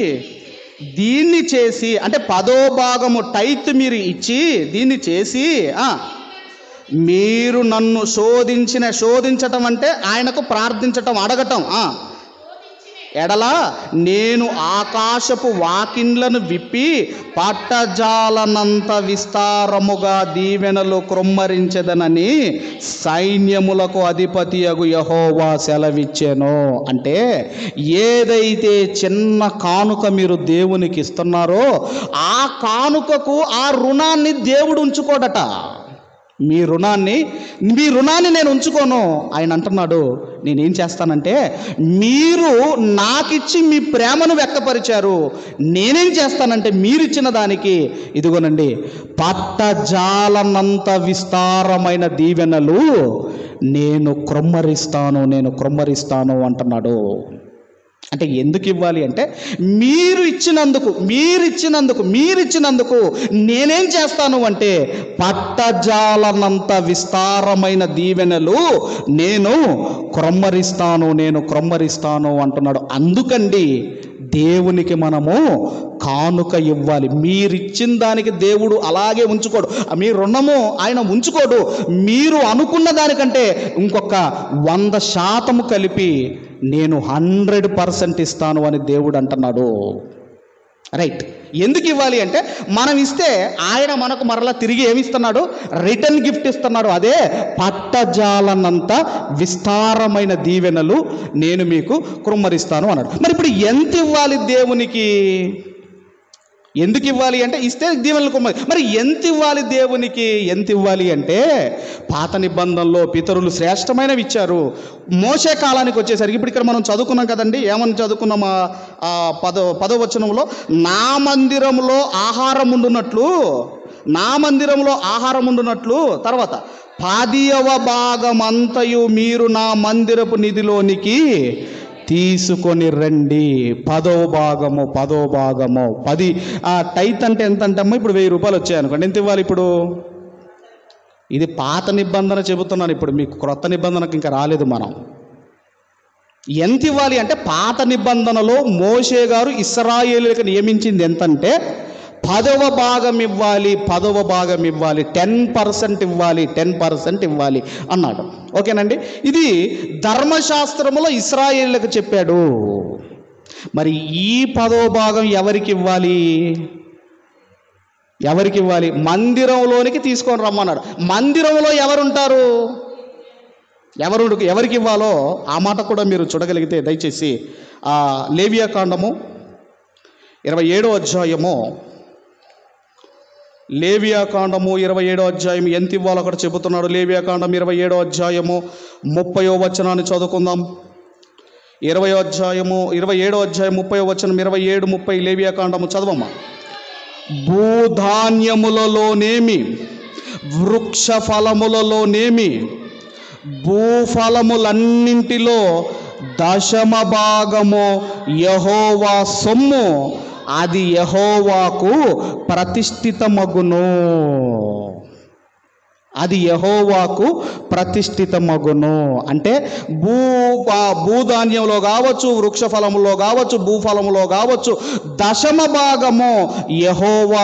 దీన్ని చేసి, అంటే 10వ భాగము టైత్ మీరు ఇచ్చి దీన్ని చేసి మీరు నన్ను శోధించటం అంటే ఆయనకు ప్రార్థించటం, అడగటం. ఎడలా నేను ఆకాశపు వాకిండ్లను విప్పి పట్టజాలనంత విస్తారముగా దీవెనలు క్రొమ్మరించెదనని సైన్యములకు అధిపతియగు యెహోవా సెలవిచ్చెను. అంటే ఏదైతే చిన్న కానుక మీరు దేవునికి ఇస్తున్నారో ఆ కానుకకు ఆ రుణాన్ని దేవుడు ఉంచుకోడట. మీ రుణాన్ని నేను ఉంచుకోను. ఆయన అంటున్నాడు, నేనేం చేస్తానంటే మీరు నాకిచ్చి మీ ప్రేమను వ్యక్తపరిచారు, నేనేం చేస్తానంటే మీరిచ్చిన దానికి ఇదిగోనండి పట్టజాలనంత విస్తారమైన దీవెనలు నేను క్రొమ్మరిస్తాను అంటున్నాడు. అంటే ఎందుకు ఇవ్వాలి అంటే మీరు ఇచ్చినందుకు నేనేం చేస్తాను అంటే పట్టజాలనంత విస్తారమైన దీవెనలు నేను క్రొమ్మరిస్తాను అంటున్నాడు. అందుకండి దేవునికి మనము కానుక ఇవ్వాలి. మీరిచ్చిన దానికి దేవుడు అలాగే ఉంచుకోడు. మీ రుణము ఆయన ఉంచుకోడు. మీరు అనుకున్న దానికంటే ఇంకొక 100% కలిపి నేను 100% ఇస్తాను అని దేవుడు అంటున్నాడు. రైట్. ఎందుకు ఇవ్వాలి అంటే మనం ఇస్తే ఆయన మనకు మరలా తిరిగి ఏమిస్తున్నాడు? రిటర్న్ గిఫ్ట్ ఇస్తున్నాడు. అదే పట్టజాలనంత విస్తారమైన దీవెనలు నేను మీకు క్రొమ్మరిస్తాను అన్నాడు. మరి ఇప్పుడు ఎంత ఇవ్వాలి దేవునికి? ఎందుకు ఇవ్వాలి అంటే ఇస్తే దీవెనలు కొమ్మాలి. మరి ఎంత ఇవ్వాలి దేవునికి? ఎంత ఇవ్వాలి అంటే పాత నిబంధనలో పితరులు శ్రేష్టమైనవి ఇచ్చారు. మోషే కాలానికి వచ్చేసరికి ఇప్పుడు ఇక్కడ మనం చదువుకున్నాం కదండి. ఏమని చదువుకున్నాం? 10వ వచనంలో నా మందిరంలో ఆహారం ఉండునట్లు తర్వాత 10వ భాగమంతయు మీరు నా మందిరపు నిధిలోనికి తీసుకొని రండి. 10వ భాగము 10 టైత్ అంటే ఎంత అంటమ్మా? ఇప్పుడు 1000 రూపాయలు వచ్చాయనుకోండి, ఎంత ఇవ్వాలి ఇప్పుడు? ఇది పాత నిబంధన చెబుతున్నాను, ఇప్పుడు మీకు క్రొత్త నిబంధనకు ఇంకా రాలేదు. మనం ఎంత ఇవ్వాలి అంటే పాత నిబంధనలో మోషే గారు ఇశ్రాయేలులకు నియమించింది ఎంతంటే 10వ భాగం ఇవ్వాలి. 10% ఇవ్వాలి అన్నాడు. ఓకేనండి. ఇది ధర్మశాస్త్రములో ఇశ్రాయేలులకు చెప్పాడు. మరి ఈ 10వ భాగం ఎవరికి ఇవ్వాలి? మందిరంలోనికి తీసుకొని రమ్మన్నాడు. మందిరంలో ఎవరుంటారు? ఎవరికి ఇవ్వాలో ఆ మాట కూడా మీరు చూడగలిగితే దయచేసి లేవియాకాండము 27వ అధ్యాయము 27వ అధ్యాయం ఎంత ఇవ్వాలో అక్కడ చెబుతున్నాడు. లేవియాకాండం 27వ అధ్యాయము 30వ వచనాన్ని చదువుకుందాం. 27వ అధ్యాయం 30వ వచనం 27, 30 లేవియాకాండము చదవమ్మా. భూధాన్యములలోనేమి వృక్ష ఫలములలోనేమి భూఫలములన్నింటిలో 10వ భాగము యెహోవా సొమ్ము, అది యెహోవాకు ప్రతిష్ఠితమగును. అంటే భూధాన్యంలో కావచ్చు, వృక్ష ఫలములో కావచ్చు, భూఫలములో కావచ్చు 10వ భాగము యెహోవా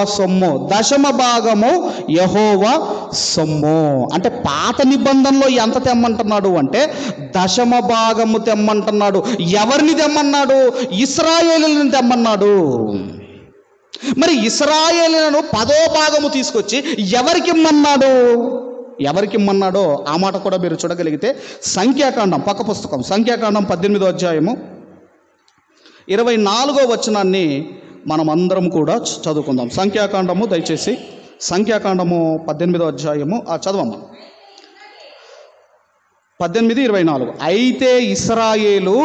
సొమ్ము. అంటే పాత నిబంధనలో ఎంత తెమ్మంటున్నాడు అంటే 10వ భాగము తెమ్మంటున్నాడు. ఎవరిని తెమ్మన్నాడు? ఇశ్రాయేలులను తెమ్మన్నాడు. మరి ఇశ్రాయేలులను 10వ భాగము తీసుకొచ్చి ఎవరికి ఇమ్మన్నాడో ఆ మాట కూడా మీరు చూడగలిగితే సంఖ్యాకాండం పక్క పుస్తకం సంఖ్యాకాండం 18వ అధ్యాయము 24వ వచనాన్ని మనం అందరం కూడా చదువుకుందాం. సంఖ్యాకాండము దయచేసి సంఖ్యాకాండము 18వ అధ్యాయము చదవమ్మా. 18:24. అయితే ఇశ్రాయేలు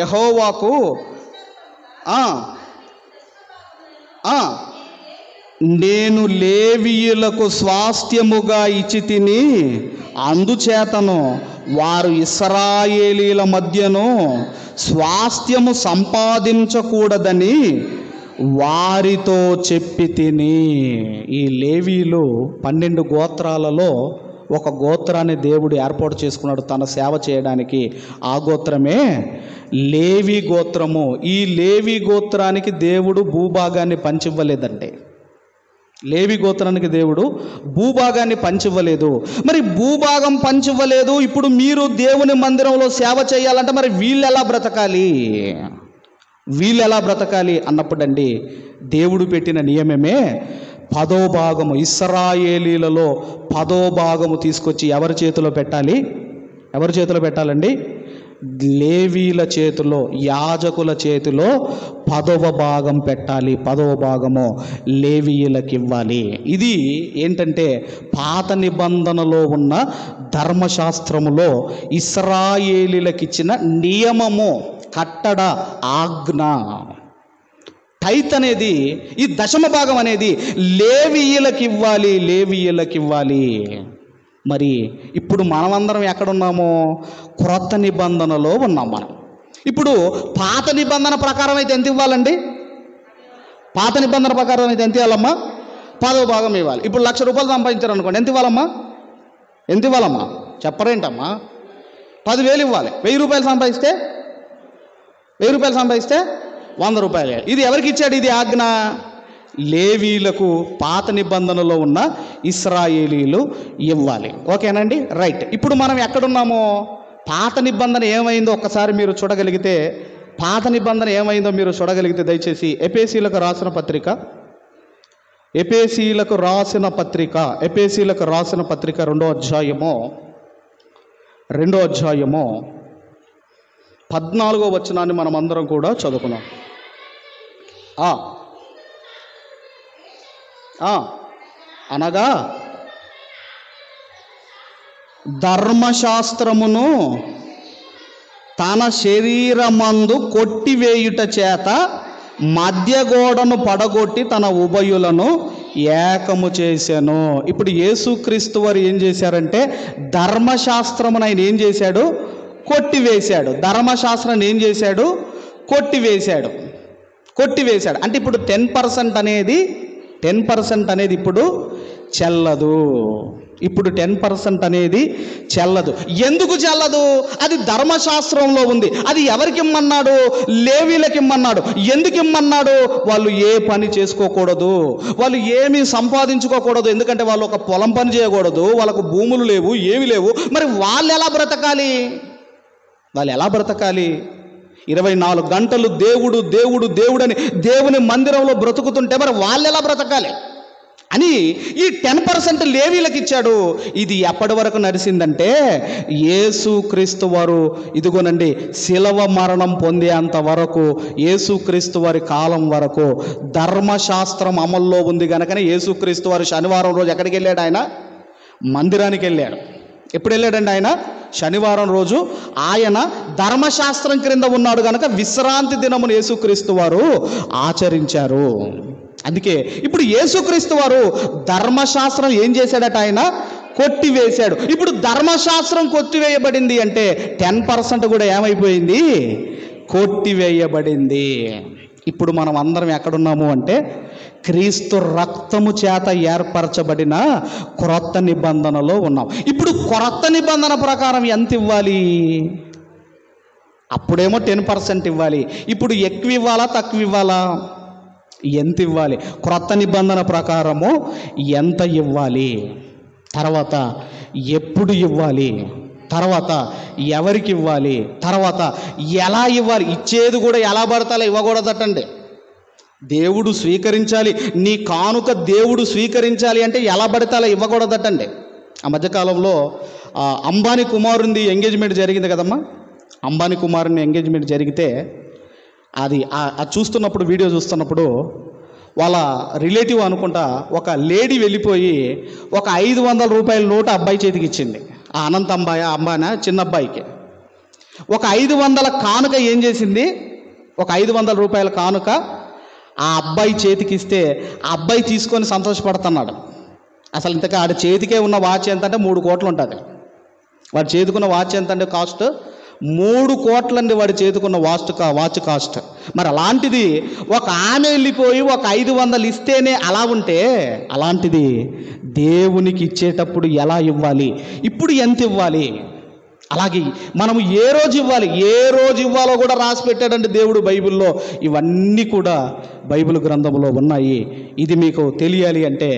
యెహోవాకు నేను లేవీయులకు స్వాస్థ్యముగా ఇచ్చి తిని, అందుచేతను వారు ఇశ్రాయేలీల మధ్యను స్వాస్థ్యము సంపాదించకూడదని వారితో చెప్పి తిని. ఈ లేవీయులు 12 గోత్రాలలో ఒక గోత్రాన్ని దేవుడు ఏర్పాటు చేసుకున్నాడు తన సేవ చేయడానికి. ఆ గోత్రమే లేవి గోత్రము. ఈ లేవి గోత్రానికి దేవుడు భూభాగాన్ని పంచివ్వలేదండి. లేవి గోత్రానికి దేవుడు భూభాగాన్ని పంచివ్వలేదు. మరి భూభాగం పంచివ్వలేదు, ఇప్పుడు మీరు దేవుని మందిరంలో సేవ చేయాలంటే మరి వీళ్ళు ఎలా బ్రతకాలి అన్నప్పుడండి దేవుడు పెట్టిన నియమమే 10వ భాగము, ఇశ్రాయేలీలలో 10వ భాగము తీసుకొచ్చి ఎవరి చేతిలో పెట్టాలండి? లేవీల చేతిలో, యాజకుల చేతిలో 10వ భాగం పెట్టాలి. 10వ భాగము లేవీయులకు ఇవ్వాలి. ఇది ఏంటంటే పాత నిబంధనలో ఉన్న ధర్మశాస్త్రములో ఇశ్రాయేలీలకు ఇచ్చిన నియమము, కట్టడ, ఆజ్ఞ. టైత్ అనేది, ఈ దశమ భాగం అనేది లేవీయులకు ఇవ్వాలి. మరి ఇప్పుడు మనమందరం ఎక్కడున్నామో క్రొత్త నిబంధనలో ఉన్నాం మనం. ఇప్పుడు పాత నిబంధన ప్రకారం అయితే ఎంత ఇవ్వాలండి? పాత నిబంధన ప్రకారం అయితే ఎంత ఇవ్వాలమ్మా? 10వ భాగం ఇవ్వాలి. ఇప్పుడు 1,00,000 రూపాయలు సంపాదించారు అనుకోండి, ఎంత ఇవ్వాలమ్మా? చెప్పరేంటమ్మా? 10,000 ఇవ్వాలి. 1,000 రూపాయలు సంపాదిస్తే 100 రూపాయలు. ఇది ఎవరికి ఇచ్చాడు? ఇది ఆజ్ఞ లేవీలకు, పాత నిబంధనలో ఉన్న ఇశ్రాయేలీలు ఇవ్వాలి. ఓకేనండి, రైట్. ఇప్పుడు మనం ఎక్కడున్నామో, పాత నిబంధన ఏమైందో ఒక్కసారి మీరు చూడగలిగితే, దయచేసి ఎఫెసీలకు రాసిన పత్రిక 2వ అధ్యాయము 14వ వచనాన్ని మనం అందరం కూడా చదువుకున్నాం. అనగా ధర్మశాస్త్రమును తన శరీరమందు కొట్టివేయుట చేత మధ్య గోడను పడగొట్టి తన ఉభయులను ఏకము చేశాను. ఇప్పుడు యేసుక్రీస్తు వారు ఏం చేశారంటే ధర్మశాస్త్రమును ఆయన ఏం చేశాడు? కొట్టివేశాడు. ధర్మశాస్త్రాన్ని ఏం చేశాడు? కొట్టివేశాడు. అంటే ఇప్పుడు 10% అనేది ఇప్పుడు చెల్లదు. 10% అనేది చెల్లదు. ఎందుకు చెల్లదు? అది ధర్మశాస్త్రంలో ఉంది. అది ఎవరికి ఇమ్మన్నాడు? లేవీలకు ఇమ్మన్నాడు. ఎందుకు ఇమ్మన్నాడు? వాళ్ళు ఏ పని చేసుకోకూడదు, వాళ్ళు ఏమీ సంపాదించుకోకూడదు. ఎందుకంటే వాళ్ళు ఒక పొలం పని చేయకూడదు, వాళ్ళకు భూములు లేవు, ఏమి లేవు. మరి వాళ్ళు ఎలా బ్రతకాలి? 24 గంటలు దేవుడని దేవుని మందిరంలో బ్రతుకుతుంటే మరి వాళ్ళు ఎలా బ్రతకాలి అని ఈ 10% లేవీలకు ఇచ్చాడు. ఇది ఎప్పటి వరకు నడిచిందంటే యేసుక్రీస్తు వారు ఇదిగోనండి శిలవ మరణం పొందేంత వరకు, యేసుక్రీస్తు వారి కాలం వరకు ధర్మశాస్త్రం అమల్లో ఉంది కనుకనే యేసుక్రీస్తు వారు శనివారం రోజు ఎక్కడికి వెళ్ళాడు? ఆయన మందిరానికి వెళ్ళాడు. ఎప్పుడు వెళ్ళాడండి ఆయన? శనివారం రోజు. ఆయన ధర్మశాస్త్రం క్రింద ఉన్నాడు కనుక విశ్రాంతి దినమును యేసుక్రీస్తు వారు ఆచరించారు. అందుకే ఇప్పుడు యేసుక్రీస్తు వారు ధర్మశాస్త్రం ఏం చేశాడట? ఆయన కొట్టివేశాడు. ఇప్పుడు ధర్మశాస్త్రం కొట్టివేయబడింది అంటే 10% కూడా ఏమైపోయింది? కొట్టివేయబడింది. ఇప్పుడు మనం అందరం ఎక్కడున్నాము అంటే క్రీస్తు రక్తము చేత ఏర్పరచబడిన క్రొత్త నిబంధనలో ఉన్నాం. ఇప్పుడు క్రొత్త నిబంధన ప్రకారం ఎంత ఇవ్వాలి? అప్పుడేమో 10% ఇవ్వాలి. ఇప్పుడు ఎక్కువ ఇవ్వాలా తక్కువ ఇవ్వాలా? ఎంత ఇవ్వాలి? క్రొత్త నిబంధన ప్రకారము ఎంత ఇవ్వాలి? తర్వాత ఎప్పుడు ఇవ్వాలి? తర్వాత ఎవరికి ఇవ్వాలి? తర్వాత ఎలా ఇవ్వాలి? ఇచ్చేది కూడా ఎలా పడతాలో ఇవ్వకూడదటండి. దేవుడు స్వీకరించాలి, నీ కానుక దేవుడు స్వీకరించాలి అంటే ఎలా పడతాలో ఇవ్వకూడదటండి. ఆ మధ్యకాలంలో అంబానీ కుమారుంది ఎంగేజ్మెంట్ జరిగింది కదమ్మా. అంబానీ కుమారుని ఎంగేజ్మెంట్ జరిగితే అది చూస్తున్నప్పుడు, వీడియో చూస్తున్నప్పుడు వాళ్ళ రిలేటివ్ అనుకుంటా ఒక లేడీ వెళ్ళిపోయి ఒక 500 రూపాయల నోటు అబ్బాయి చేతికి ఇచ్చింది. ఆ అనంత అంబానా చిన్న అబ్బాయికి ఒక 500 కానుక ఏం చేసింది? ఒక 500 రూపాయల కానుక ఆ అబ్బాయి చేతికిస్తే ఆ అబ్బాయి తీసుకొని సంతోషపడుతున్నాడు. అసలు ఇంతగా ఆడి చేతికే ఉన్న వాచ్ ఎంత అంటే 3 కోట్లు ఉంటుంది. వాడి చేతికున్న వాచ్ ఎంత అంటే కాస్ట్ 3 కోట్లండి వాడి చేతికున్న వాచ్ కాస్ట్. మరి అలాంటిది ఒక ఆమె వెళ్ళిపోయి ఒక 500 ఇస్తేనే అలా ఉంటే, అలాంటిది దేవునికి ఇచ్చేటప్పుడు ఎలా ఇవ్వాలి, ఇప్పుడు ఎంత ఇవ్వాలి, అలాగే మనం ఏ రోజు ఇవ్వాలో కూడా రాసి పెట్టాడండి దేవుడు బైబిల్లో. ఇవన్నీ కూడా బైబిల్ గ్రంథంలో ఉన్నాయి. ఇది మీకు తెలియాలి అంటే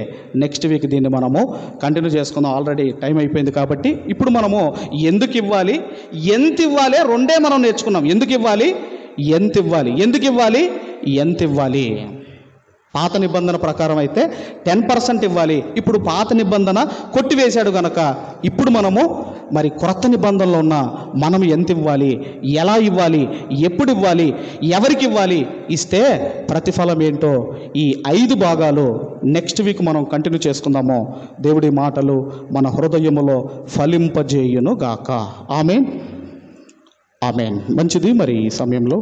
నెక్స్ట్ వీక్ దీన్ని మనము కంటిన్యూ చేసుకుందాం. ఆల్రెడీ టైం అయిపోయింది కాబట్టి ఇప్పుడు మనము ఎందుకు ఇవ్వాలి, ఎంత ఇవ్వాలి, రెండే మనం నేర్చుకున్నాం. ఎందుకు ఇవ్వాలి, ఎంత ఇవ్వాలి. పాత నిబంధన ప్రకారం అయితే 10% ఇవ్వాలి. ఇప్పుడు పాత నిబంధన కొట్టివేశాడు కనుక ఇప్పుడు మనము మరి క్రొత్త నిబంధనలో ఉన్న మనం ఎంత ఇవ్వాలి, ఎలా ఇవ్వాలి, ఎప్పుడు ఇవ్వాలి, ఎవరికి ఇవ్వాలి, ఇస్తే ప్రతిఫలం ఏంటో ఈ 5 భాగాలు నెక్స్ట్ వీక్ మనం కంటిన్యూ చేసుకుందాము. దేవుడి మాటలు మన హృదయములో ఫలింపజేయును గాక. ఆమేన్. మంచిది. మరి ఈ సమయంలో